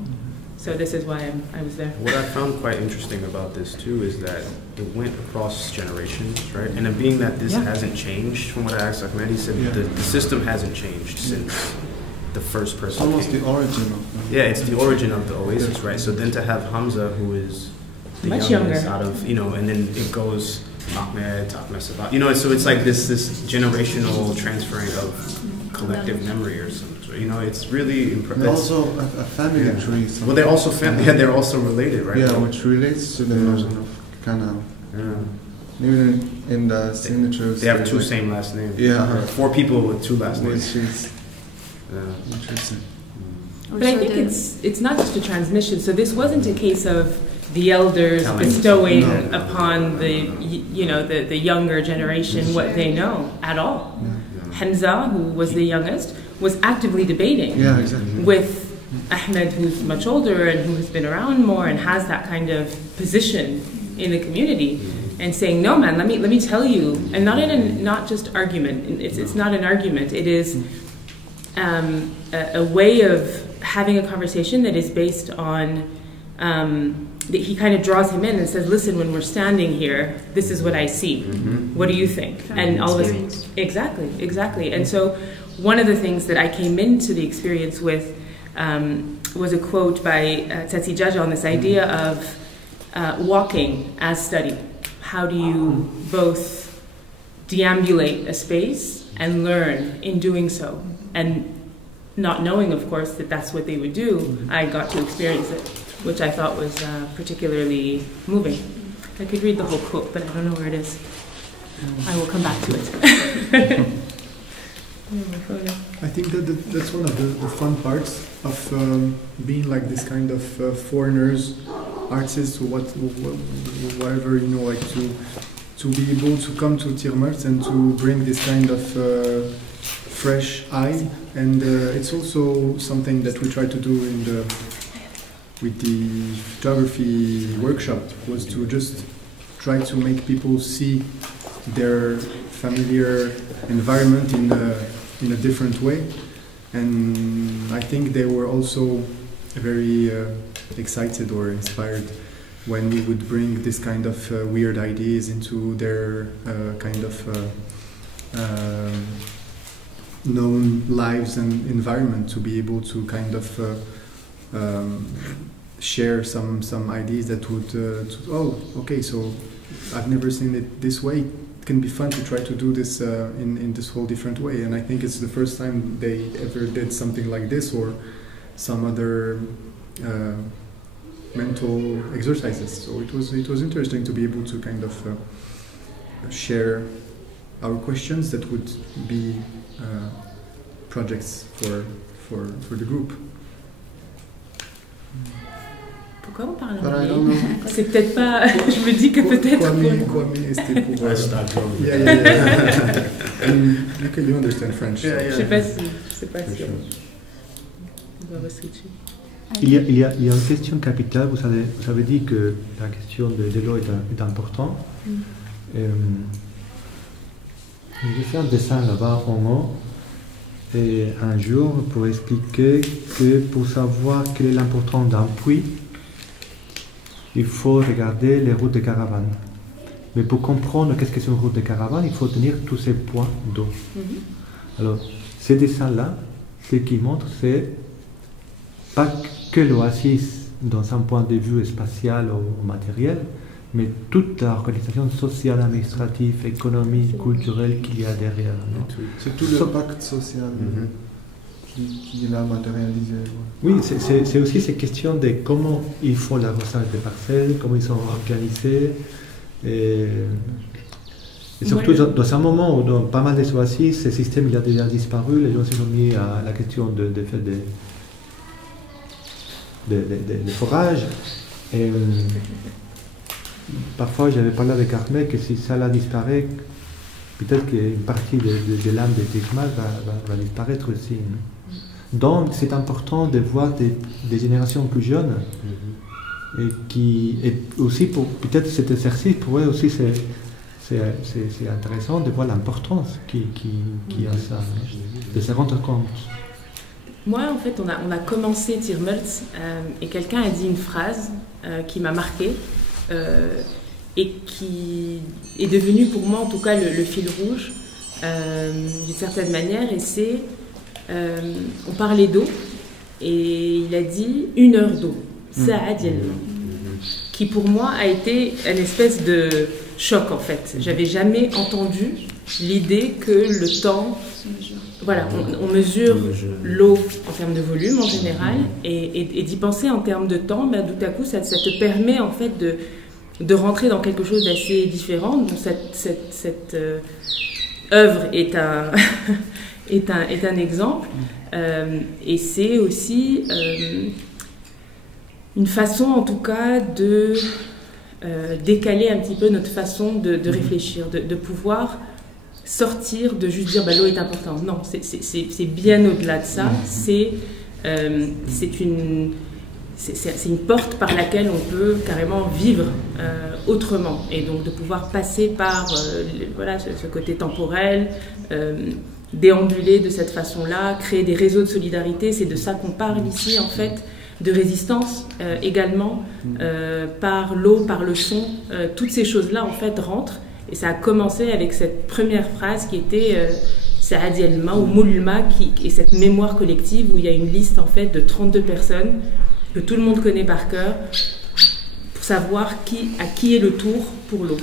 So this is why I was there. What I found quite interesting about this, too, is that it went across generations, right? And being that this hasn't changed, from what I asked Ahmed, he said the system hasn't changed since the first person It's almost came. the origin of it's the origin of the Oasis, right? So then to have Hamza, who is the much youngest younger out of, you know, and then it goes Ahmed, Sabat, you know, so it's like this generational transferring of collective memory or something. You know, it's really impressive. They're also a family tree. Well, they're also family. Yeah, they're also related, right? Yeah, which relates to the notion of canal. Even in the signatures, they have two same last names. Yeah, 4 people with 2 last names. Which is interesting. But I think it's not just a transmission. So this wasn't a case of the elders bestowing upon the younger generation what they know at all. Hamza, who was the youngest, was actively debating with Ahmed, who's much older and who has been around more and has that kind of position in the community, and saying, "No, man, let me tell you," and not just argument. It's not an argument. It is a way of having a conversation that is based on. That he kind of draws him in and says, "Listen, when we're standing here, this is what I see. What do you think?" And all of us, exactly. And so, one of the things that I came into the experience with was a quote by Tsatsi Jaja on this idea of walking as study. How do you both deambulate a space and learn in doing so? And not knowing, of course, that that's what they would do, I got to experience it, which I thought was particularly moving. I could read the whole quote, but I don't know where it is. I will come back to it. I think that's one of the fun parts of being like this kind of foreigners, artists, or whatever, you know, like to be able to come to Tirmert and to bring this kind of fresh eye. And it's also something that we try to do with the photography workshop, was to just try to make people see their familiar environment in a different way. And I think they were also very excited or inspired when we would bring this kind of weird ideas into their kind of known lives and environment, to be able to kind of share some ideas that would okay, so I've never seen it this way. It can be fun to try to do this in this whole different way. And I think it's the first time they ever did something like this, or some other mental exercises. So it was interesting to be able to kind of share our questions that would be projects for the group. Pourquoi on parle anglais? C'est peut-être pas. Je me dis que peut-être. Kwame, c'était pour. Yeah. You understand French. Je sais pas si. C'est pas sûr. On va switcher. Il y a une question capitale. Vous avez dit que la question de l'eau est importante. J'ai fait un dessin là-bas en haut. Et un jour, pour expliquer que pour savoir quelle est l'importance d'un puits, il faut regarder les routes de caravane. Mais pour comprendre qu'est-ce que c'est une route de caravane, il faut tenir tous ces points d'eau. Alors, ces dessins-là, ce qu'ils montrent, c'est pas que l'oasis dans un point de vue spatial ou matériel, mais toute l'organisation sociale, administrative, économique, culturelle qu'il y a derrière. C'est tout le pacte social. qui l'a matérialisé. Oui, c'est aussi ces questions de comment ils font l'arrosage des parcelles, comment ils sont organisés. Et surtout dans un moment où dans pas mal des oasis, ce système il a déjà disparu, les gens se sont mis à la question de faire des forages. Et parfois j'avais parlé avec Ahmed que si ça là disparaît, peut-être qu'une partie de l'âme des Tejmas va disparaître aussi. Donc c'est important de voir des générations plus jeunes et aussi pour peut-être cet exercice pour eux aussi c'est intéressant de voir l'importance qui a ça, de se rendre compte. Moi, en fait, on a commencé Tirmelt et quelqu'un a dit une phrase qui m'a marquée et qui est devenue pour moi, en tout cas, le fil rouge d'une certaine manière. Et c'est, on parlait d'eau et il a dit 1 heure d'eau, Sa'a Diel, qui pour moi a été une espèce de choc en fait. J'avais jamais entendu l'idée que le temps, voilà, on mesure l'eau en termes de volume en général et d'y penser en termes de temps, ben, tout à coup ça te permet en fait de rentrer dans quelque chose d'assez différent. Donc cette œuvre est un est un exemple et c'est aussi une façon en tout cas de décaler un petit peu notre façon de réfléchir, de pouvoir sortir de juste dire bah, l'eau est importante. Non, c'est bien au-delà de ça. C'est une porte par laquelle on peut carrément vivre autrement. Et donc de pouvoir passer par voilà, ce côté temporel, déambuler de cette façon-là, créer des réseaux de solidarité. C'est de ça qu'on parle ici en fait. De résistance également, par l'eau, par le son. Toutes ces choses-là, en fait, rentrent. Et ça a commencé avec cette première phrase qui était Sa'a Dielma ou Moulma, qui est cette mémoire collective où il y a une liste, en fait, de 32 personnes que tout le monde connaît par cœur pour savoir à qui est le tour pour l'eau.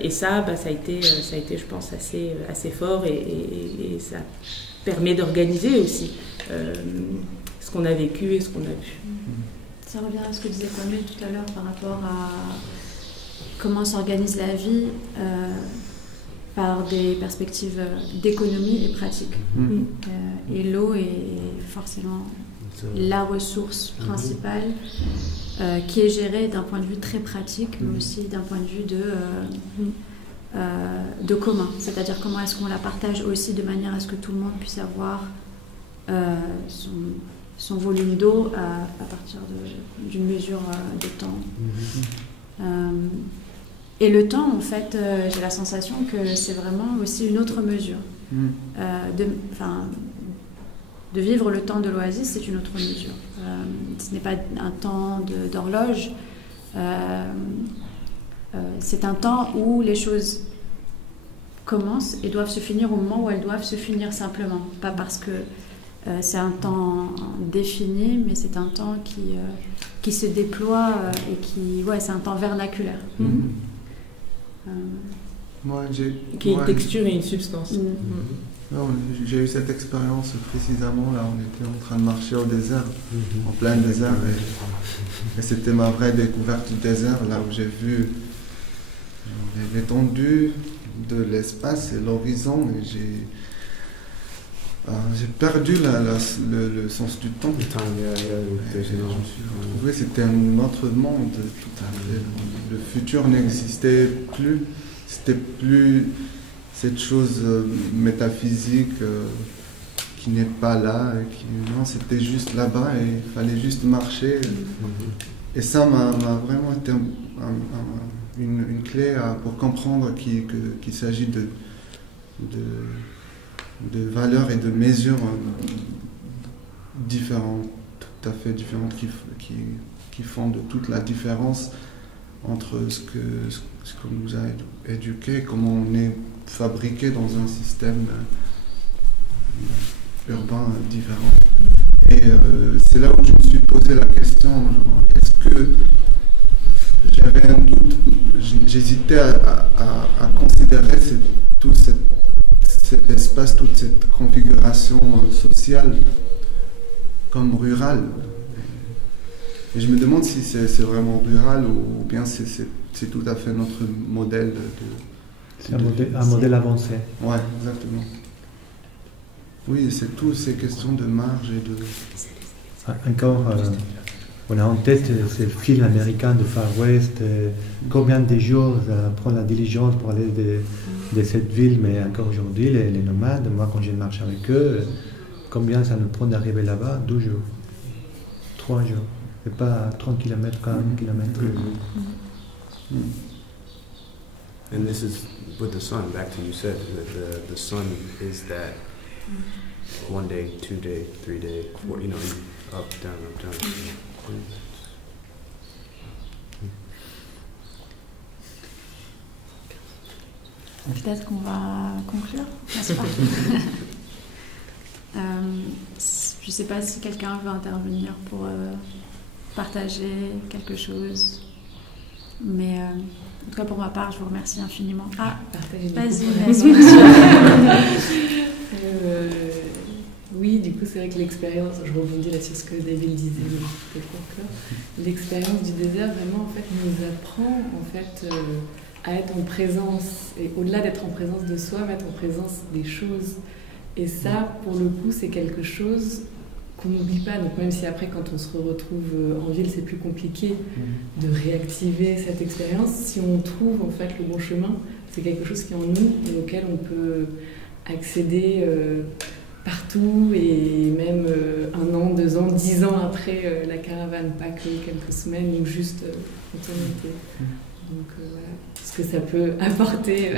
Et ça, bah, ça a été, je pense, assez fort et ça permet d'organiser aussi ce qu'on a vécu et ce qu'on a vu. Ça revient à ce que disait Kwame tout à l'heure par rapport à comment s'organise la vie par des perspectives d'économie et pratique. Et l'eau est forcément la ressource principale qui est gérée d'un point de vue très pratique, mais aussi d'un point de vue de commun. C'est-à-dire comment est-ce qu'on la partage aussi de manière à ce que tout le monde puisse avoir son volume d'eau à partir d'une mesure de temps. Et le temps, en fait, j'ai la sensation que c'est vraiment aussi une autre mesure. De vivre le temps de l'oasis, c'est une autre mesure. Ce n'est pas un temps d'horloge, c'est un temps où les choses commencent et doivent se finir au moment où elles doivent se finir simplement. Pas parce que c'est un temps défini, mais c'est un temps qui se déploie et c'est un temps vernaculaire. Qui a une texture et une substance. J'ai eu cette expérience précisément, là on était en train de marcher au désert, en plein désert, et c'était ma vraie découverte du désert, là où j'ai vu l'étendue de l'espace et l'horizon, et j'ai perdu le sens du temps. Je me suis retrouvé, c'était un autre monde tout à fait. Le futur n'existait plus, c'était plus cette chose métaphysique qui n'est pas là, non, c'était juste là-bas et il fallait juste marcher. Et ça m'a vraiment été une clé pour comprendre qu'il s'agit de valeurs et de mesures différentes, tout à fait différentes, qui font de toute la différence entre ce qu'on nous a éduqué, comment on est fabriqué dans un système urbain différent. Et c'est là où je me suis posé la question, est-ce que j'avais un doute, j'hésitais à considérer tout cet espace, toute cette configuration social comme rural. Et je me demande si c'est vraiment rural ou bien c'est tout à fait notre modèle de... C'est un modèle avancé. Ouais, exactement. Oui, c'est tout, ces questions de marge et de... Encore, on a en tête ce film américain de Far West, combien de jours ça prend la diligence pour aller de cette ville, mais encore aujourd'hui, les nomades, moi quand je marche avec eux, combien ça nous prend d'arriver là-bas? 12 jours, 3 jours, et pas 30 km, 40 km. And this is with the sun, back to you said, that the sun is that 1 day, 2 day, 3 day, 4, you know, up, down, up, down. Peut-être qu'on va conclure, n'est-ce pas? Je ne sais pas si quelqu'un veut intervenir pour partager quelque chose, mais en tout cas pour ma part, je vous remercie infiniment. Ah, vas-y, vas-y. Oui, du coup, c'est vrai que l'expérience, je rebondis là sur ce que David disait, l'expérience du désert, vraiment, en fait, nous apprend, en fait, à être en présence, et au-delà d'être en présence de soi, mettre en présence des choses. Et ça, pour le coup, c'est quelque chose qu'on n'oublie pas. Donc même si après, quand on se retrouve en ville, c'est plus compliqué de réactiver cette expérience, si on trouve, en fait, le bon chemin, c'est quelque chose qui est en nous et auquel on peut accéder partout, et même 1 an, 2 ans, 10 ans après la caravane, pas que quelques semaines ou juste quand on était. Donc voilà, ce que ça peut apporter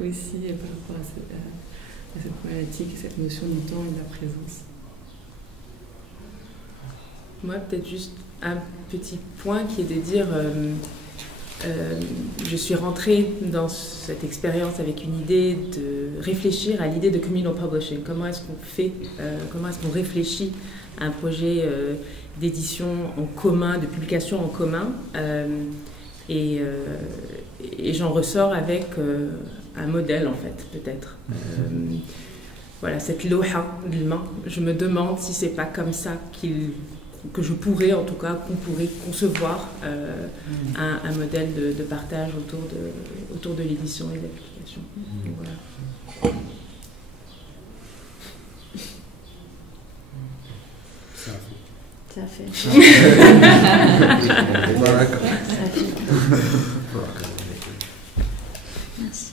aussi par rapport à cette problématique, cette notion du temps et de la présence. Moi, peut-être juste un petit point qui est de dire, je suis rentrée dans cette expérience avec une idée de réfléchir à l'idée de communal publishing. Comment est-ce qu'on fait, comment est-ce qu'on réfléchit à un projet d'édition en commun, de publication en commun, et j'en ressors avec un modèle, en fait, peut-être. Voilà, cette loha de main, je me demande si c'est pas comme ça que je pourrais, en tout cas, qu'on pourrait concevoir un modèle de partage autour de l'édition et de la publication. Donc, voilà. Ça fait. Merci.